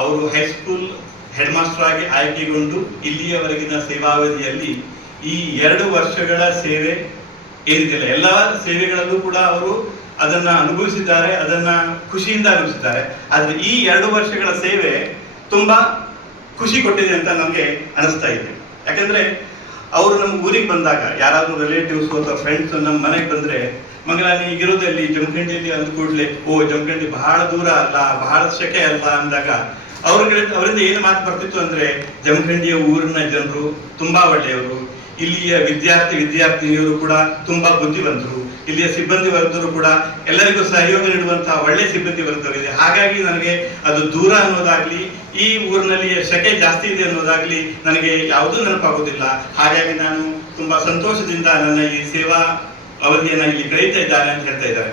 ಅವರು ಹೈಸ್ಕೂಲ್ ಹೆಡ್ ಮಾಸ್ಟರ್ ಆಗಿ ಆಯ್ಕೆಗೊಂಡು ಇಲ್ಲಿಯವರೆಗಿನ ಸೇವಾವಧಿಯಲ್ಲಿ ಈ 2 ವರ್ಷಗಳ ಸೇವೆ ಏನಿದೆಯಲ್ಲ ಎಲ್ಲ ಸೇವೆಗಳಲ್ಲೂ ಕೂಡ ಅವರು ಅದನ್ನ ಅನುಭವಿಸಿದ್ದಾರೆ, ಅದನ್ನ ಖುಷಿಯಿಂದ ಅನುಭವಿಸಿದ್ದಾರೆ. ಆದ್ರೆ ಈ 2 ವರ್ಷಗಳ ಸೇವೆ ತುಂಬಾ ಖುಷಿ ಕೊಟ್ಟಿದೆ ಅಂತ ನಮಗೆ ಅನಿಸ್ತಾ ಇದೆ. ಯಾಕಂದ್ರೆ ಅವರು ನಮ್ಮ ಊರಿಗೆ ಬಂದಾಗ ಯಾರಾದ್ರೂ ರಿಲೇಟಿವ್ಸ್ ಅಥವಾ ಫ್ರೆಂಡ್ಸ್ ನಮ್ಮ ಮನೆಗೆ ಬಂದ್ರೆ, ಮಂಗಲ ನೀ ಈಗಿರೋದಲ್ಲಿ ಜಮಖಂಡಿಯಲ್ಲಿ ಅಂದ ಕೂಡಲೇ ಜಮಖಂಡಿ ಬಹಳ ದೂರ ಅಲ್ಲ, ಬಹಳ ಶೆಕೆ ಅಲ್ಲ ಅಂದಾಗ ಅವರಿಂದ ಏನು ಮಾತು ಬರ್ತಿತ್ತು ಅಂದ್ರೆ, ಜಮಖಂಡಿಯ ಊರಿನ ಜನರು ತುಂಬಾ ಒಳ್ಳೆಯವರು, ಇಲ್ಲಿಯ ವಿದ್ಯಾರ್ಥಿನಿಯರು ಕೂಡ ತುಂಬಾ ಬುದ್ಧಿವಂತರು, ಇಲ್ಲಿಯ ಸಿಬ್ಬಂದಿ ವರ್ಗದವರು ಕೂಡ ಎಲ್ಲರಿಗೂ ಸಹಯೋಗ ನೀಡುವಂತಹ ಒಳ್ಳೆ ಸಿಬ್ಬಂದಿ ವರ್ಗದವರಿದೆ. ಹಾಗಾಗಿ ನನಗೆ ಅದು ದೂರ ಅನ್ನೋದಾಗ್ಲಿ, ಈ ಊರಿನಲ್ಲಿ ಶೆಕೆ ಜಾಸ್ತಿ ಇದೆ ಅನ್ನೋದಾಗ್ಲಿ ನನಗೆ ಯಾವುದೂ ನೆನಪಾಗೋದಿಲ್ಲ. ಹಾಗಾಗಿ ನಾನು ತುಂಬಾ ಸಂತೋಷದಿಂದ ನನ್ನ ಈ ಸೇವಾ ಅವಧಿಯನ್ನ ಇಲ್ಲಿ ಕಳೀತಾ ಇದ್ದಾನೆ ಅಂತ ಹೇಳ್ತಾ ಇದ್ದಾರೆ.